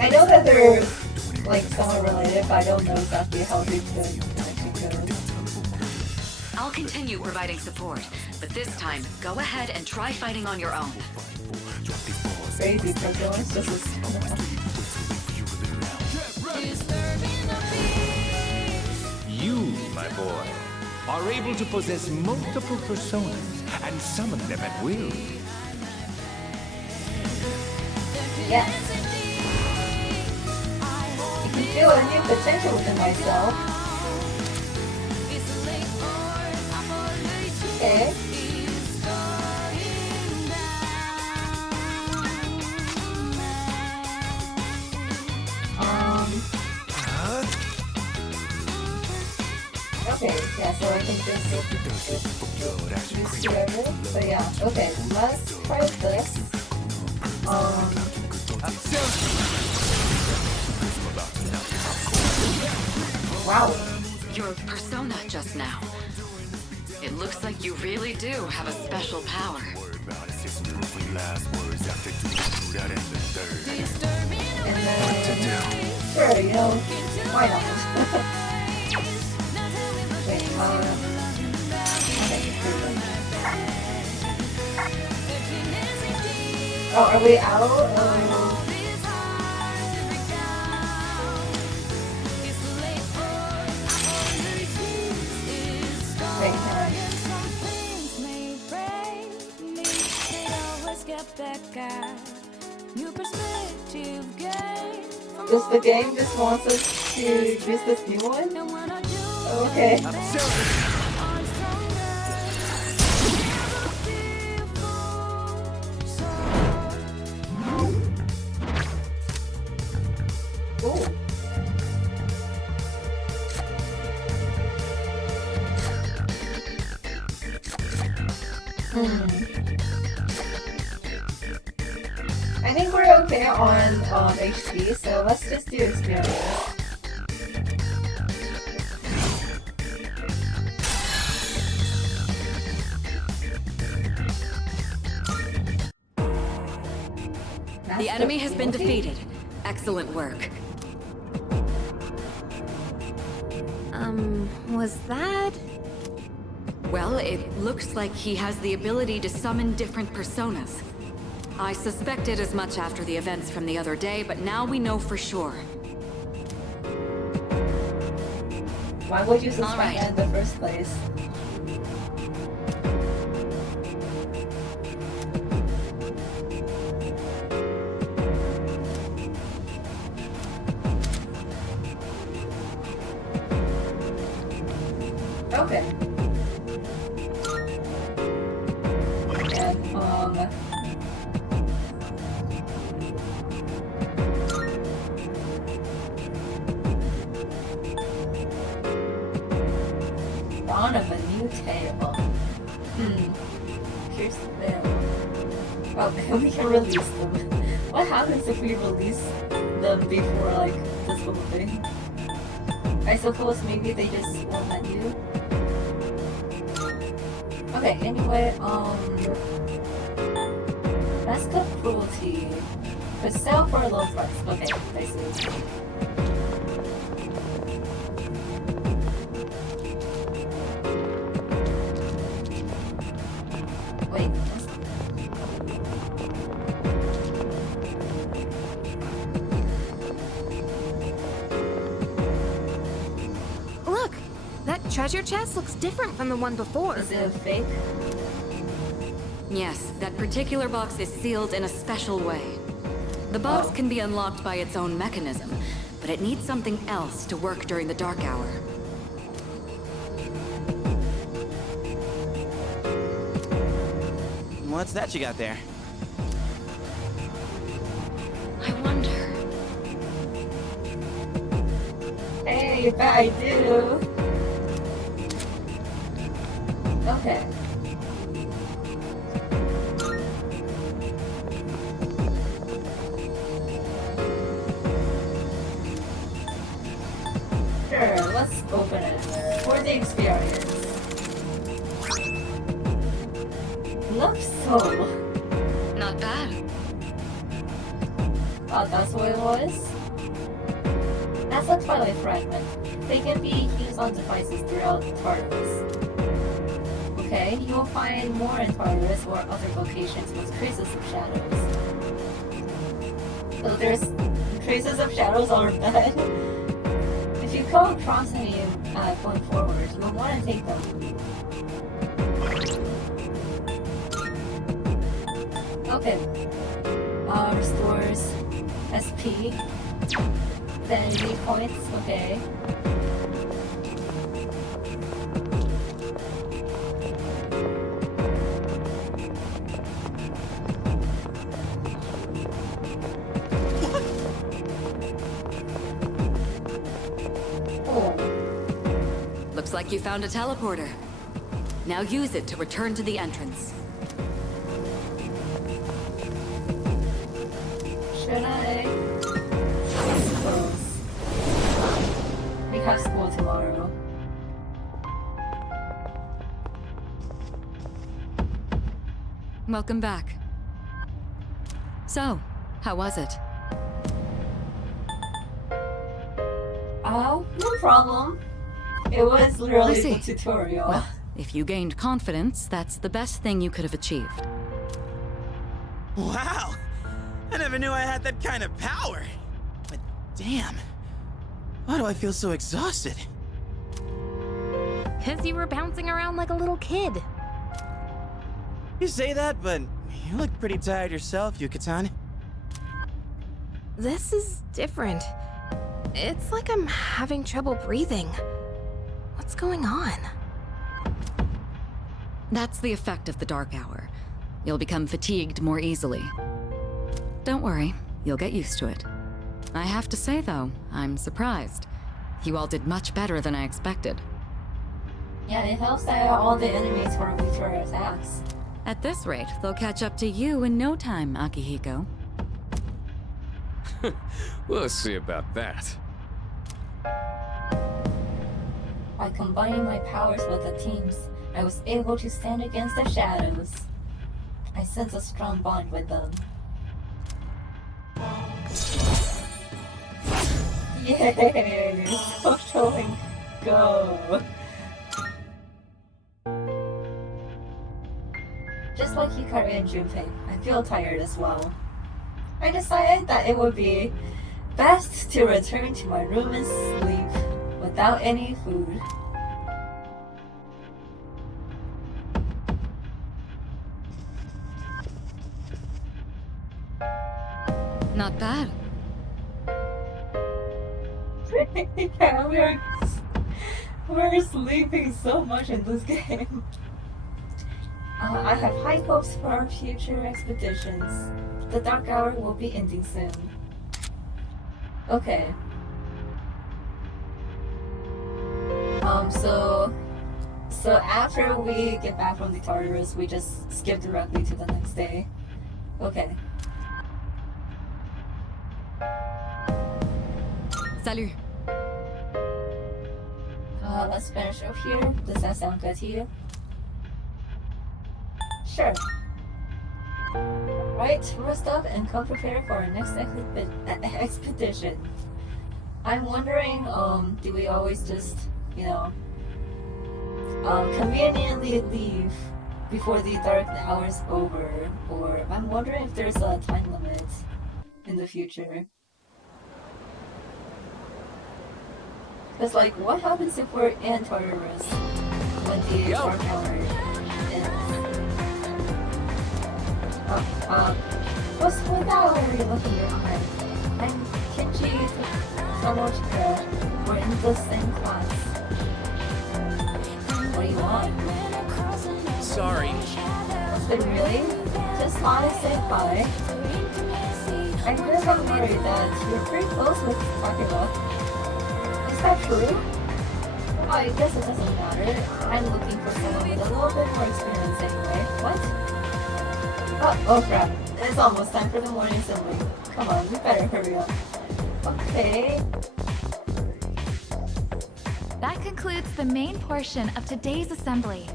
I know that they're like somewhat related, but I don't know exactly how deep the connection goes. I'll continue providing support, but this time, go ahead and try fighting on your own. Crazy, Persona is just a You, my boy, are able to possess multiple personas and summon them at will. yes. I can feel a new potential within myself. Okay. Okay, yeah, so I think this is whatever. So yeah, okay, let's try this. Wow. Your persona just now. It looks like you really do have a special power. And then, sure, you know, why not? Wait, oh, are we out? Wait, can I? Does the game just wants us to use this new one? Okay. Cool. I think we're okay on HP, so let's just do experience. The enemy has been defeated. Excellent work. Was that? Well, it looks like he has the ability to summon different personas. I suspected as much after the events from the other day, but now we know for sure. Why would you suspect All right. that in the first place? Here's the mail. Oh, we can release them. What happens if we release them before, like, this whole thing? I suppose maybe they just won't let you. Okay, anyway, mask of cruelty. For sale for a low price. Okay, I see. Wait. Look! That treasure chest looks different from the one before. Is it fake? Yes, that particular box is sealed in a special way. The box can be unlocked by its own mechanism, but it needs something else to work during the dark hour. What's that you got there? I wonder... Hey, but I do. Okay. Sure, let's open it for the experience. Love soul. Not bad. Oh, that's what it was? That's a Twilight fragment. They can be used on devices throughout Tartarus. Okay, you will find more in Tartarus or other locations with traces of shadows. So there's traces of shadows on our bed. If you come across any going forward, you'll want to take them. Okay. Restores SP. Vanity points, okay. Looks like you found a teleporter. Now use it to return to the entrance. Should I? I suppose. We have school tomorrow. Welcome back. So, how was it? Oh, no problem. It was literally I see. a tutorial. Well, if you gained confidence, that's the best thing you could have achieved. Wow! I never knew I had that kind of power. But damn, why do I feel so exhausted? 'Cause you were bouncing around like a little kid. You say that, but you look pretty tired yourself, Yucatan. This is different. It's like I'm having trouble breathing. What's going on? That's the effect of the dark hour. You'll become fatigued more easily. Don't worry, you'll get used to it. I have to say, though, I'm surprised. You all did much better than I expected. Yeah, it helps that all the enemies were weak for attacks. At this rate, they'll catch up to you in no time, Akihiko. We'll see about that. By combining my powers with the teams, I was able to stand against the shadows. I sense a strong bond with them. Yay! Social and go! Just like Hikari and Junpei, I feel tired as well. I decided that it would be best to return to my room and sleep without any food. Not bad. Yeah, we're sleeping so much in this game. I have high hopes for our future expeditions. The dark hour will be ending soon. Okay. So after we get back from the Tartarus, we just skip directly to the next day. Okay. Salut. Let's finish up here. Does that sound good to you? Sure. Right, rest up and come prepared for our next expedition. I'm wondering, do we always just, you know, conveniently leave before the dark hour's over? Or I'm wondering if there's a time limit in the future. Because, like, what happens if we're in Tartarus when the dark hour ends? What hour are you looking at? I'm Kenji Samochika. We're in the same class. What do you want? Sorry. But really? Just want to say hi. I guess I'm worried that you're pretty close with Takeba. Is that true? Well, I guess it doesn't matter. I'm looking for someone with a little bit more experience anyway. What? Oh crap. It's almost time for the morning assembly. Come on, we better hurry up. Okay. That concludes the main portion of today's assembly.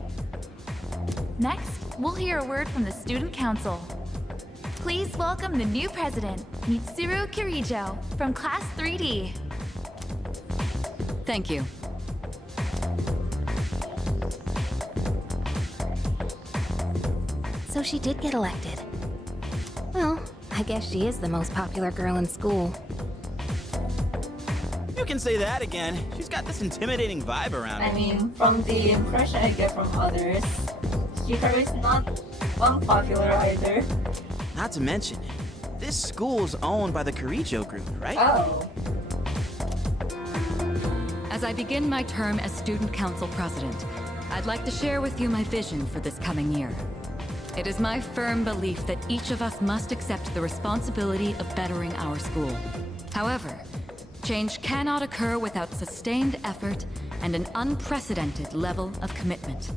Next, we'll hear a word from the Student Council. Please welcome the new president, Mitsuru Kirijo, from Class 3D. Thank you. So she did get elected. Well, I guess she is the most popular girl in school. You can say that again. She's got this intimidating vibe around her. I mean, from the impression I get from others, Hikaru's not unpopular either. Not to mention, this school's owned by the Kirijo group, right? Oh. As I begin my term as Student Council President, I'd like to share with you my vision for this coming year. It is my firm belief that each of us must accept the responsibility of bettering our school. However, change cannot occur without sustained effort and an unprecedented level of commitment.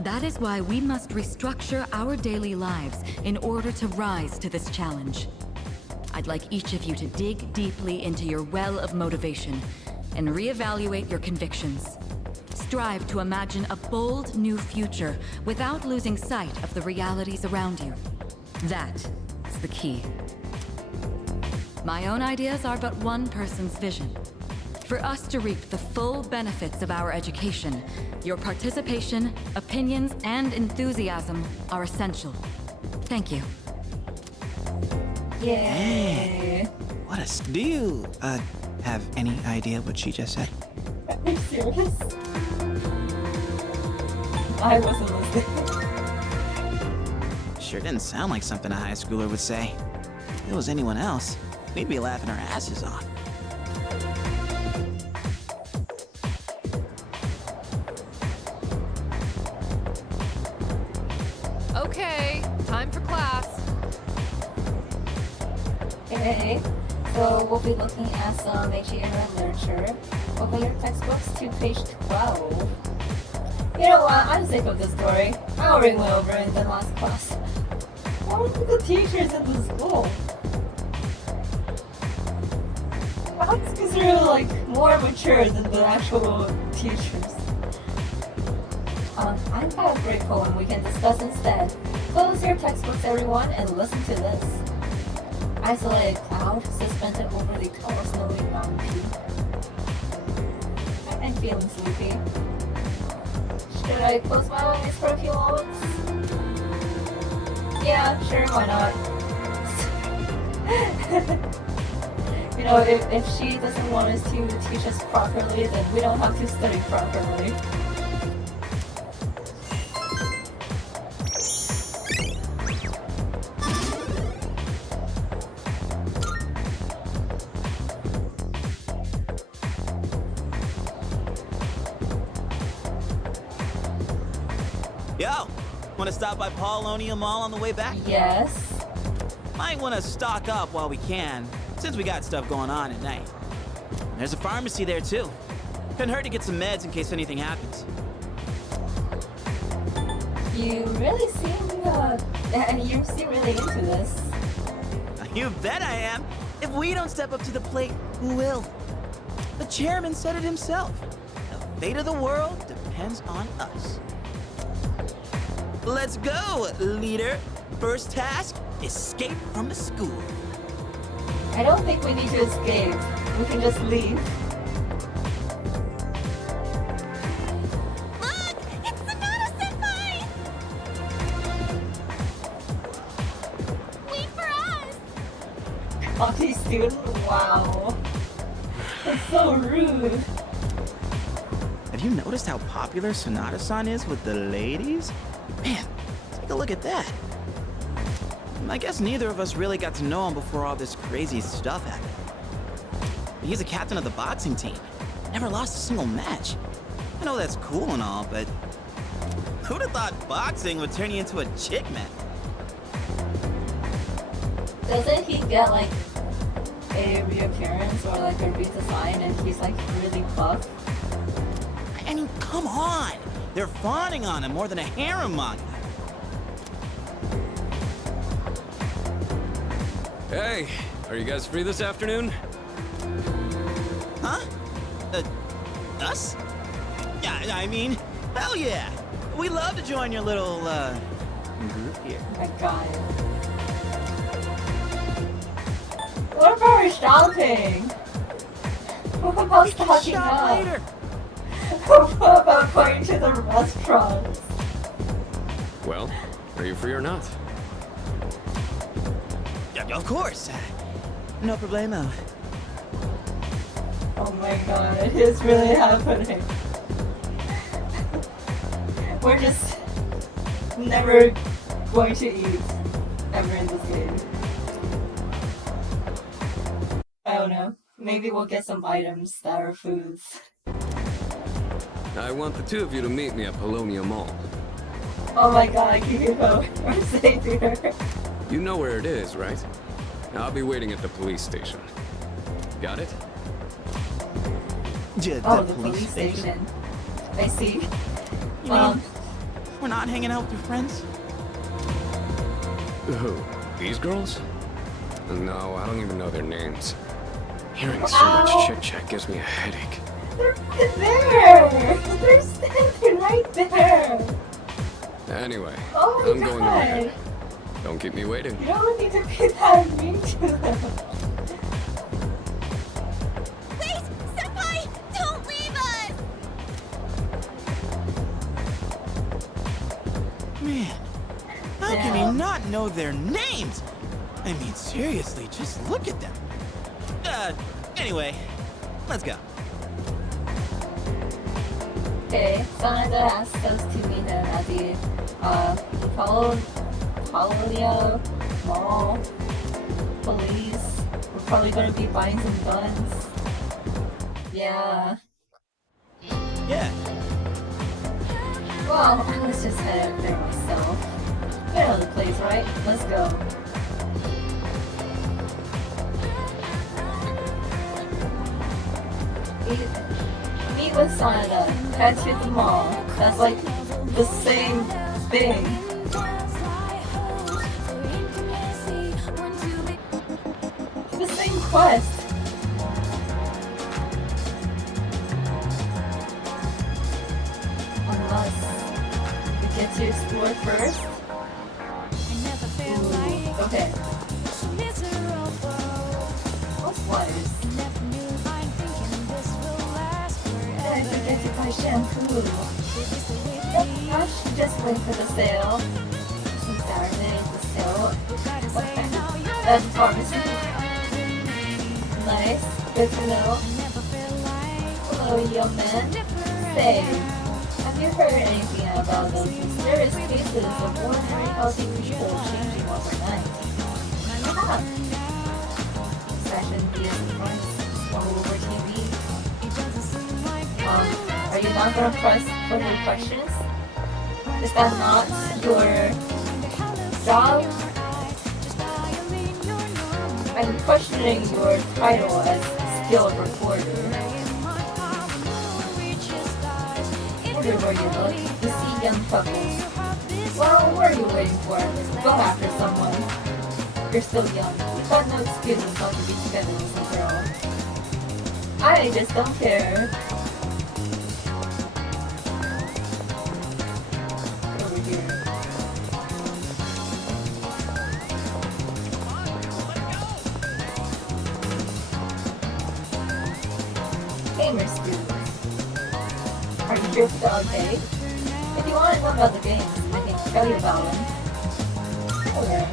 That is why we must restructure our daily lives in order to rise to this challenge. I'd like each of you to dig deeply into your well of motivation and reevaluate your convictions. Strive to imagine a bold new future without losing sight of the realities around you. That is the key. My own ideas are but one person's vision. For us to reap the full benefits of our education, your participation, opinions, and enthusiasm are essential. Thank you. Yay! What a... Do you, have any idea what she just said? Are you serious? I wasn't listening. Sure didn't sound like something a high schooler would say. If it was anyone else, we'd be laughing our asses off. Okay, time for class. Okay, so we'll be looking at some BGM literature. Open your textbooks to page 12. You know what? I'm sick of this story. I already went over it in the last class. What are the teachers in the school? Perhaps because they're like more mature than the actual teachers. I've got a great poem we can discuss instead. Close your textbooks, everyone, and listen to this. Isolated cloud suspended over the tall snowy mountain peak. I'm feeling sleepy. Should I close my eyes for a few moments? Yeah, sure, why not? You know, if she doesn't want us to teach us properly, then we don't have to study properly. Yo, want to stop by Paulonia Mall on the way back? Yes. Might want to stock up while we can, since we got stuff going on at night. There's a pharmacy there too. Couldn't hurt to get some meds in case anything happens. You really seem really into this. You bet I am. If we don't step up to the plate, who will? The chairman said it himself. The fate of the world depends on us. Let's go, leader. First task, escape from the school. I don't think we need to escape. We can just leave. Look! It's Sonata-senpai! Wait for us! Coffee student? Wow. That's so rude. Have you noticed how popular Sonata-san is with the ladies? Man, take a look at that. I guess neither of us really got to know him before all this crazy stuff happened. He's a captain of the boxing team. Never lost a single match. I know that's cool and all, but who'd have thought boxing would turn you into a chick man? Doesn't he get like a reappearance or like a redesign and he's like really buff? I mean, come on! They're fawning on him more than a harem manga. Hey, are you guys free this afternoon? Huh? Us? Yeah, I mean, hell yeah! We love to join your little, group here. Oh my god. What about shopping? What about stocking Shop up? later. What about going to the restaurants? Well, are you free or not? Yeah, of course. No problemo. Oh my god, it is really happening. We're just never going to eat ever in this game. I don't know. Maybe we'll get some items that are foods. I want the two of you to meet me at Polonia Mall. Oh my god, Kiko, our savior. You know where it is, right? I'll be waiting at the police station. Got it? Oh, the police station. I see. You mean we're not hanging out with your friends? Who? These girls? No, I don't even know their names. Hearing so Ow. much chit-chat gives me a headache. They're there! They're standing right there! Anyway, Oh my I'm going on ahead. god! Don't keep me waiting. You don't need to be that mean to them. Wait! Senpai! Don't leave us! Man, how can you not know their names? I mean, seriously, just look at them. Anyway, let's go. Okay, Sonata asked us to meet them at the, Polonia Mall. Police. We're probably gonna be buying some guns. Yeah. Yeah. Well, let's just head there myself. You know the place, right? Let's go. Meet with Sonata. Head to the mall. That's like the same thing. The same quest. Unless we get to explore first. Ooh, okay. What's waters? I forget to buy shampoo. Yep, I should just wait for the sale. Since Saturday is the sale. Okay. That's pharmacy. Nice. Good to know. Hello, young man. Say, have you heard anything about those mysterious cases of ordinary healthy people changing overnight? Yeah. Session via surprise all over TV. Are you not gonna press for the questions? Is that not your job? I'm questioning your title as skilled reporter. wonder where you look to see young couples. Well, what are you waiting for? Go after someone. You're still young. You've got no excuses not to be together with some girl. I just don't care. Over here. Gamer students. Are you here for the arcade? If you want to know about the games, I can tell you about them. Okay.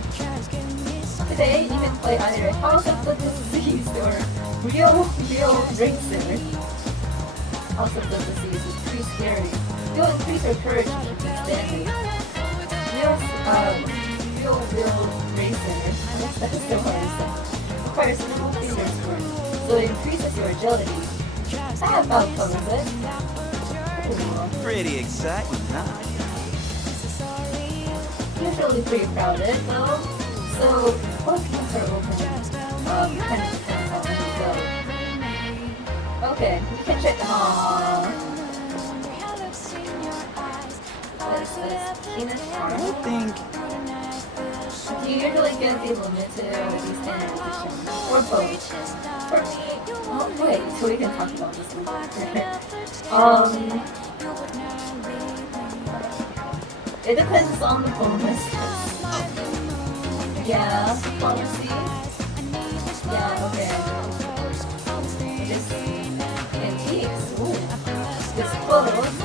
Today you can play either House of the Deceased or Real Racer. House of the Deceased is pretty scary. You'll increase your courage to keep standing. Real Racer, that is so hard to say, requires little fingers work, so it increases your agility. That about covers it. Pretty exciting, huh? Usually pretty crowded though, so what games are open? Kind of depends on where you go. Okay, we can check them out. What's this? Keenest I think. Do you usually get the limited or the standard edition? Or both? For me, oh wait, so we can talk about this one. It depends on the bonus. Yeah, pharmacy. Yeah, okay. This antiques. Ooh. This clothes.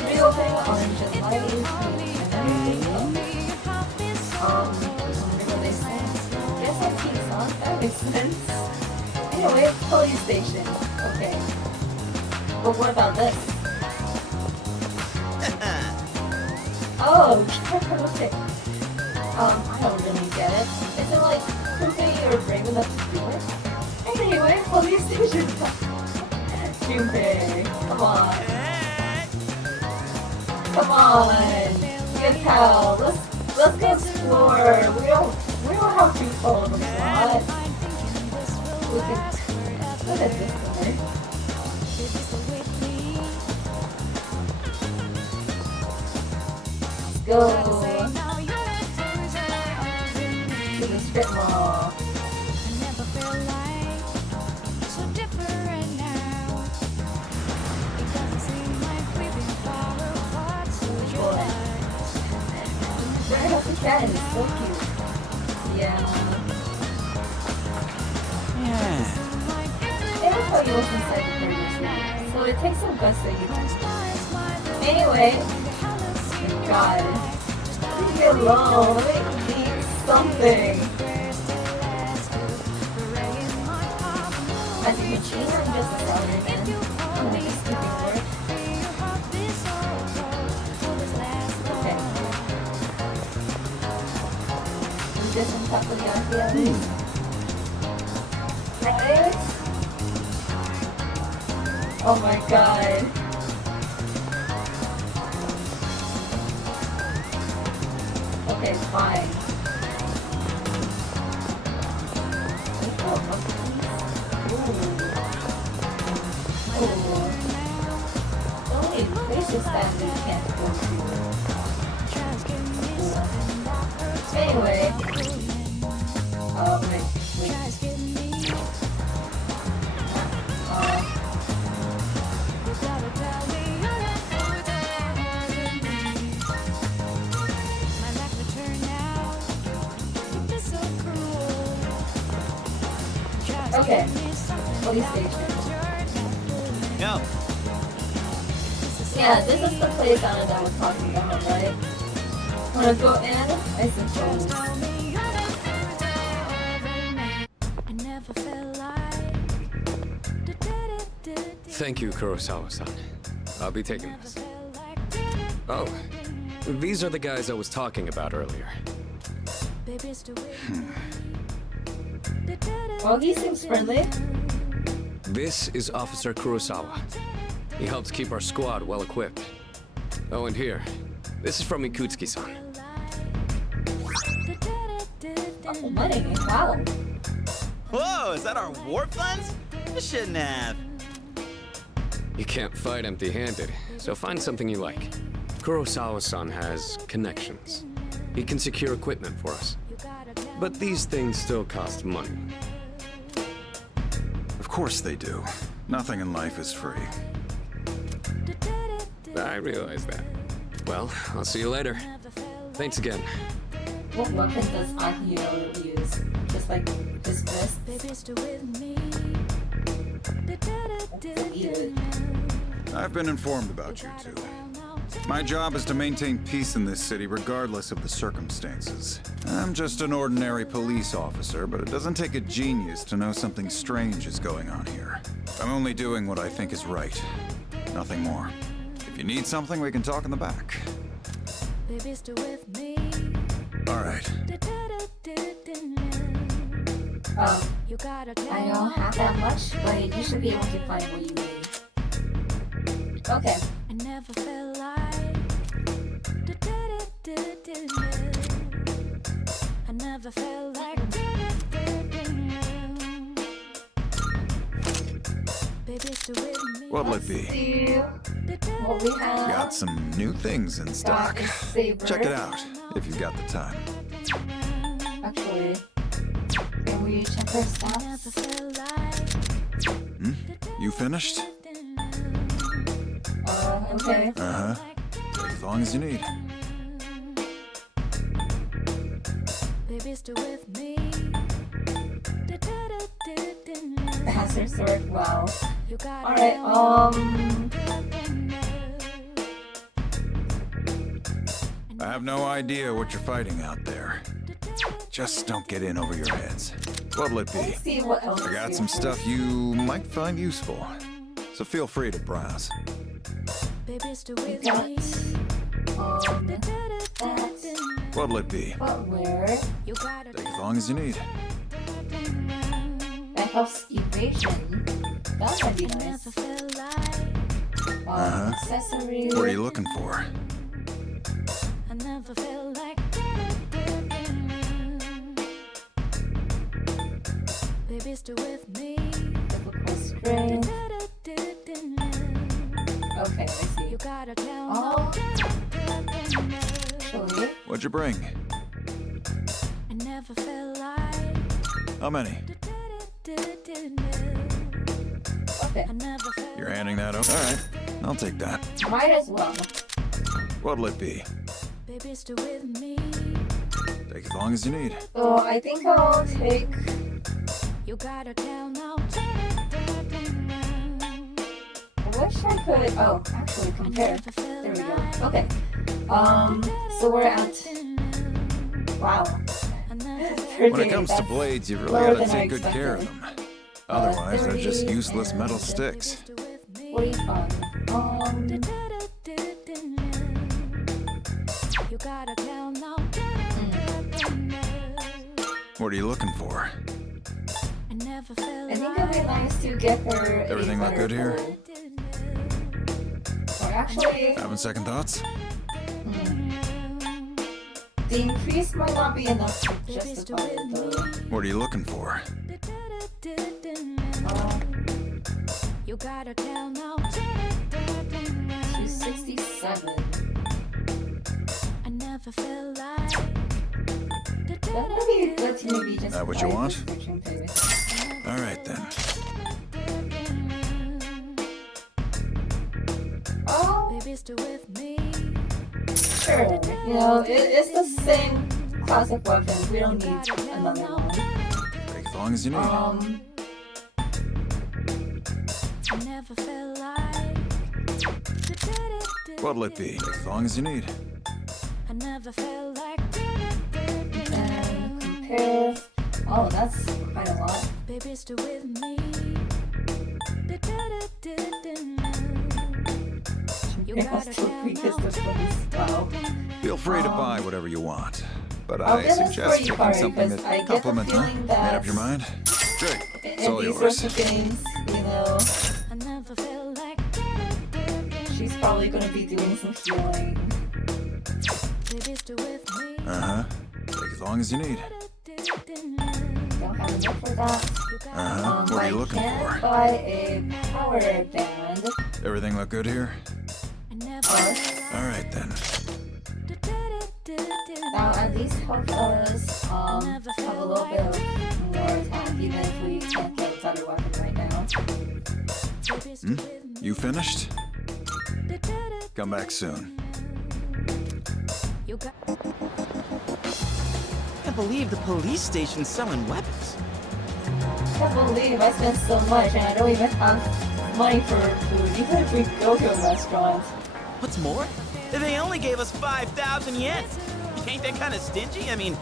Reopening orange and lighting and everything. Wonder what they say. Guess antiques, huh? That makes sense. Anyway, police station. Okay. But what about this? Oh, okay. I don't really get it. Is it like something you're brave enough to do it? Anyway, police station. Junpei, come on. Come on. Good pal. Let's go explore. We don't have to follow the plot. Look at this guy. Go to the strip mall. Right off the cat is so cute. Yeah. They will tell you what's inside the burgers now, so it takes some guts that you can. Anyway. God. Leave me alone. Let me eat something. As you can see, I'm just a salad again. I'm just skipping work. Okay. We did some takoyaki at least. Right? Oh my god. Okay, fine. Ooh. Only places that we can't go to. Anyway. Wait. Okay, police station. Yo. Yeah, this is the place Anna that was talking about, right? Wanna go in? I suppose. Thank you, Kurosawa-san. I'll be taking this. Oh, these are the guys I was talking about earlier. Well, he seems friendly. This is Officer Kurosawa. He helps keep our squad well equipped. Oh, and here, this is from Ikutsuki-san. Oh, money. Wow. Whoa, is that our warp funds? You shouldn't have. You can't fight empty-handed, so find something you like. Kurosawa-san has connections. He can secure equipment for us. But these things still cost money. Of course they do. Nothing in life is free. I realize that. Well, I'll see you later. Thanks again. What weapon does ID.A use? Just like his fist? I've been informed about you two. My job is to maintain peace in this city regardless of the circumstances. I'm just an ordinary police officer, but it doesn't take a genius to know something strange is going on here. I'm only doing what I think is right. Nothing more. If you need something, we can talk in the back. All right. I don't have that much, but you should be able to find what you need. Okay. What'll it be? See what we have. Got some new things in stock. Saber. Check it out, if you've got the time. Actually, can we check our stats? You finished? Okay. Uh-huh. Take as long as you need. Master sword, wow. Alright, I have no idea what you're fighting out there. Just don't get in over your heads. What'll it be? let's see what else I is got here. some stuff you might find useful, so feel free to browse. We got, that, What'll it be? but where? Take as long as you need. That helps evasion. That might be nice. Accessories. What are you looking for? Typical strength. Okay, I see. Oh. Actually, What'd you bring? How many? okay. You're handing that over? All right, I'll take that. Might as well. What'll it be? Take as long as you need. So I think I'll take. I wish I could. Oh, actually compare. There we go. Okay. So we're at. Wow. When it comes to blades, you've really Lower got than to I take good care of expected. them. Otherwise, they're just useless metal sticks. 45. What are you looking for? I think it'd be nice to get her. Everything look good here? Or actually, Having second thoughts? the increase might not be enough to justify it though. What are you looking for? 267. That would be good to maybe just. That what you buy want? prescription maybe. All right then. Oh. Sure. You know, it's the same classic weapon. We don't need another one. Take as long as you need. What'll it be? Take as long as you need. And compare. Oh, that's quite a lot. It has to previous weapons. Wow. Feel free to buy whatever you want, but I'll I give this suggest 40 picking something because I that get the complements them. feeling Made that up your mind? Great. It's in all these yours. sorts of things, you know, she's probably gonna be doing some healing. Uh-huh. Take as long as you need. Don't have enough for that. Uh-huh. What are you looking I for? can buy a power band. Everything look good here? Alright then. Now at least help us have a little bit of more attack, even if we can't get a better weapon right now. You finished? Come back soon. Can't believe the police station's selling weapons. I can't believe I spent so much and I don't even have money for food, even if we go to a restaurant. What's more, they only gave us 5,000 yen. Ain't that kind of stingy? I mean,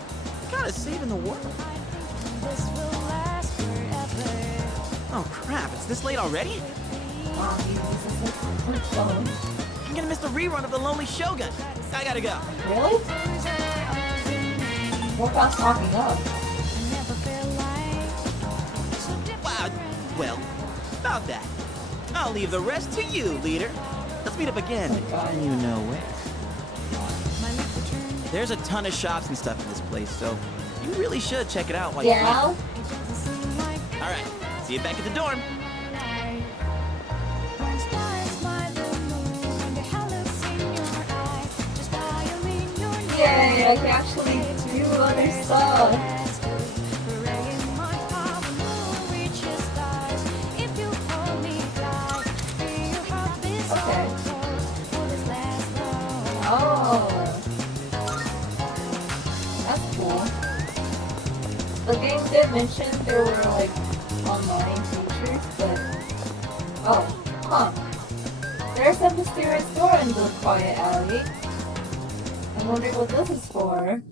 kind of saving the world. Oh crap, it's this late already? I'm gonna miss the rerun of The Lonely Shogun. I gotta go. Really? What about stocking up? Wow, well, about that. I'll leave the rest to you, leader. Let's meet up again. You know where. There's a ton of shops and stuff in this place, so you really should check it out while you're here. Alright, see you back at the dorm. Yay, I can actually do other stuff. Okay. Oh. That's cool. The game did mention there were like online features, but oh, huh. There's a mysterious door in the quiet alley. I wonder what this is for.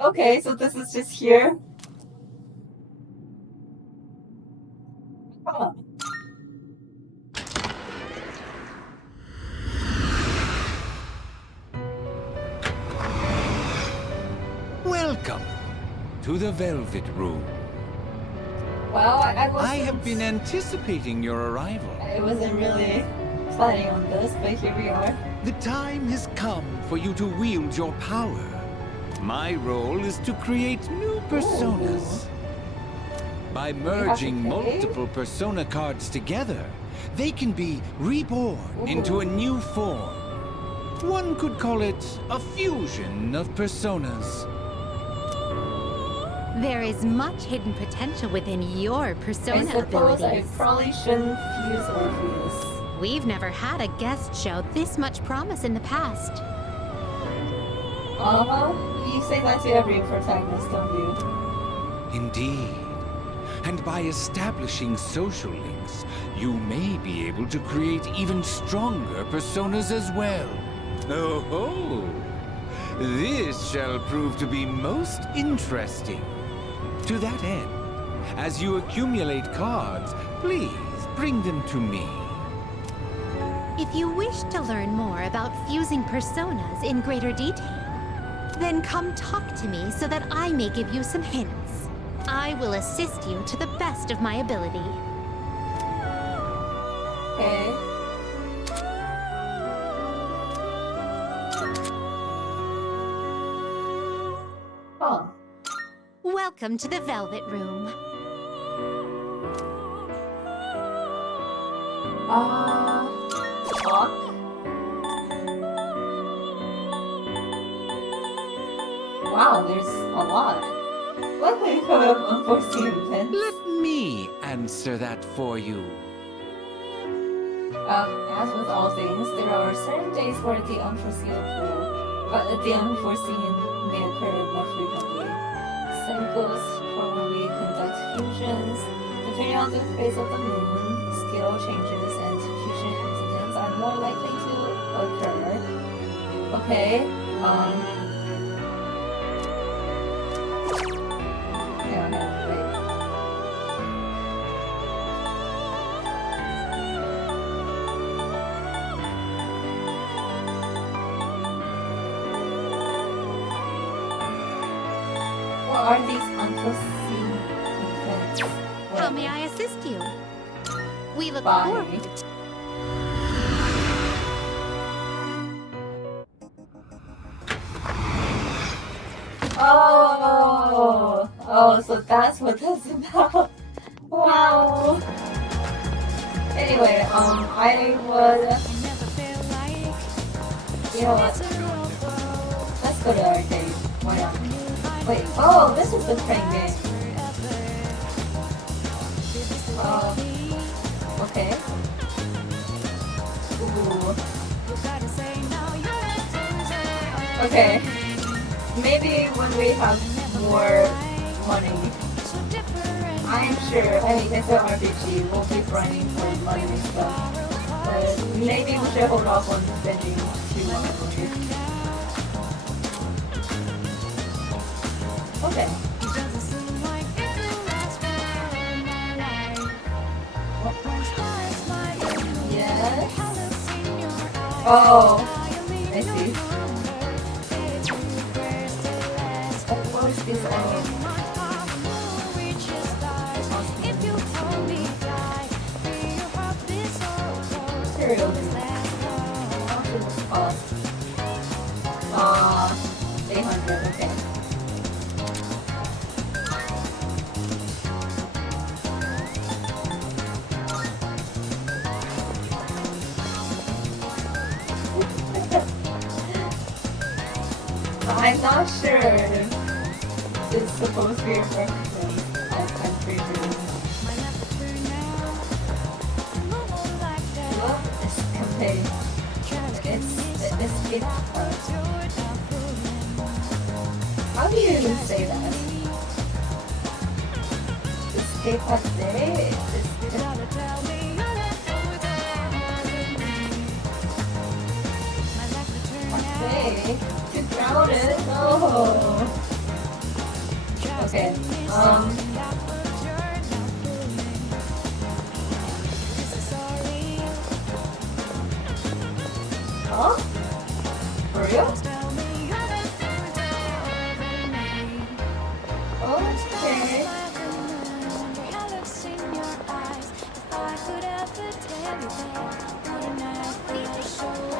Okay, so this is just here. Huh. Welcome to the Velvet Room. Well, I have been anticipating your arrival. I wasn't really planning on this, but here we are. The time has come for you to wield your power. My role is to create new personas. By merging multiple persona cards together, they can be reborn into a new form. One could call it a fusion of personas. There is much hidden potential within your persona I suppose abilities. I probably shouldn't fuse Orpheus. We've never had a guest show this much promise in the past. You say that to every protagonist, don't you? Indeed. And by establishing social links, you may be able to create even stronger personas as well. Oh, this shall prove to be most interesting. To that end, as you accumulate cards, please bring them to me. If you wish to learn more about fusing personas in greater detail, then come talk to me so that I may give you some hints. I will assist you to the best of my ability. Okay. Huh. Welcome to the Velvet Room. Talk? Wow, there's a lot. Likely could have unforeseen events. Let me answer that for you. As with all things, there are certain days where the unforeseen may occur more frequently. Same goes for when we conduct fusions. Depending on the phase of the moon, scale changes and fusion incidents are more likely to occur. Okay, yeah, wait. What are these unforeseen events? How may I assist you? We look Bye. forward to... Oh, so that's what that's about. Wow. Wow. Anyway, I would. You know what? Let's go to arcade. Why not? Wait. Oh, this is the prank game. Okay. Ooh. Okay. Maybe when we have more money, I'm sure, I mean, it's an RPG, we'll be running for money and stuff. But maybe we should hold off on spending too much money. Okay. Yes. Oh, I see. What is this? Seriously. How much does this cost? 800, okay. I'm not sure if it's supposed to be a reference. I'm pretty sure. Love is campaign. It's how do you even say that? Escape a day? Okay. Too crowded? No. Okay. Huh? For real? Okay.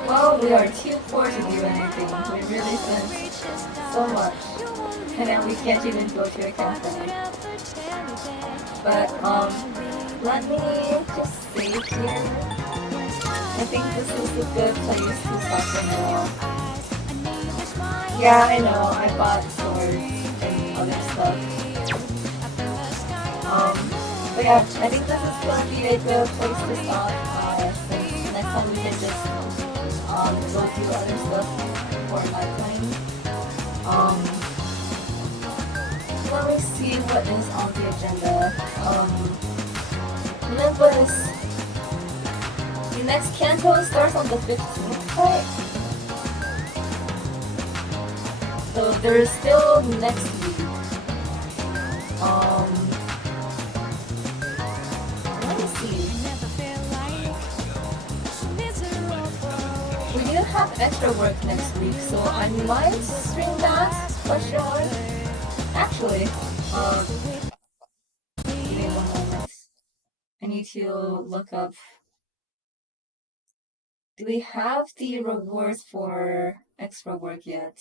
Well, we are too poor to do anything. We really spent so much. And then we can't even go to a cafe. But, let me just save here. I think this is a good place to stop for now. Yeah, I know, I bought swords and other stuff. But yeah, I think this is gonna be a good place to stop. Since next time we can just go do other stuff for night playing. Let me see what is on the agenda. Olympus. The next canto starts on the 15th, right? So there's still next week. Let me see. We do have extra work next week, so I might stream that, question mark. Actually, give me 1 moment. I need to look up. Do we have the rewards for extra work yet?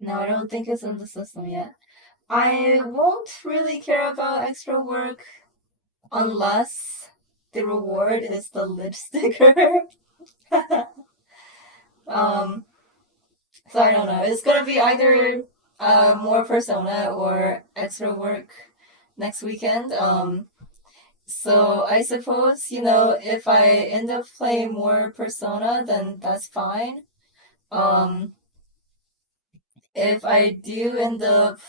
No, I don't think it's in the system yet. I won't really care about extra work unless the reward is the lip sticker. So I don't know. It's gonna be either more Persona or extra work next weekend. So I suppose, you know, if I end up playing more Persona, then that's fine. If I do end up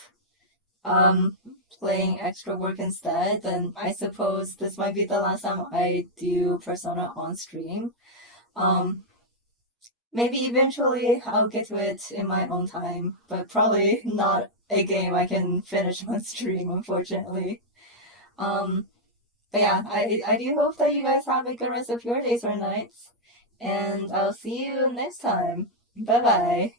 playing extra work instead, then I suppose this might be the last time I do Persona on stream. Maybe eventually I'll get to it in my own time, but probably not a game I can finish on stream, unfortunately. But yeah, I do hope that you guys have a good rest of your days or nights, and I'll see you next time. Bye bye.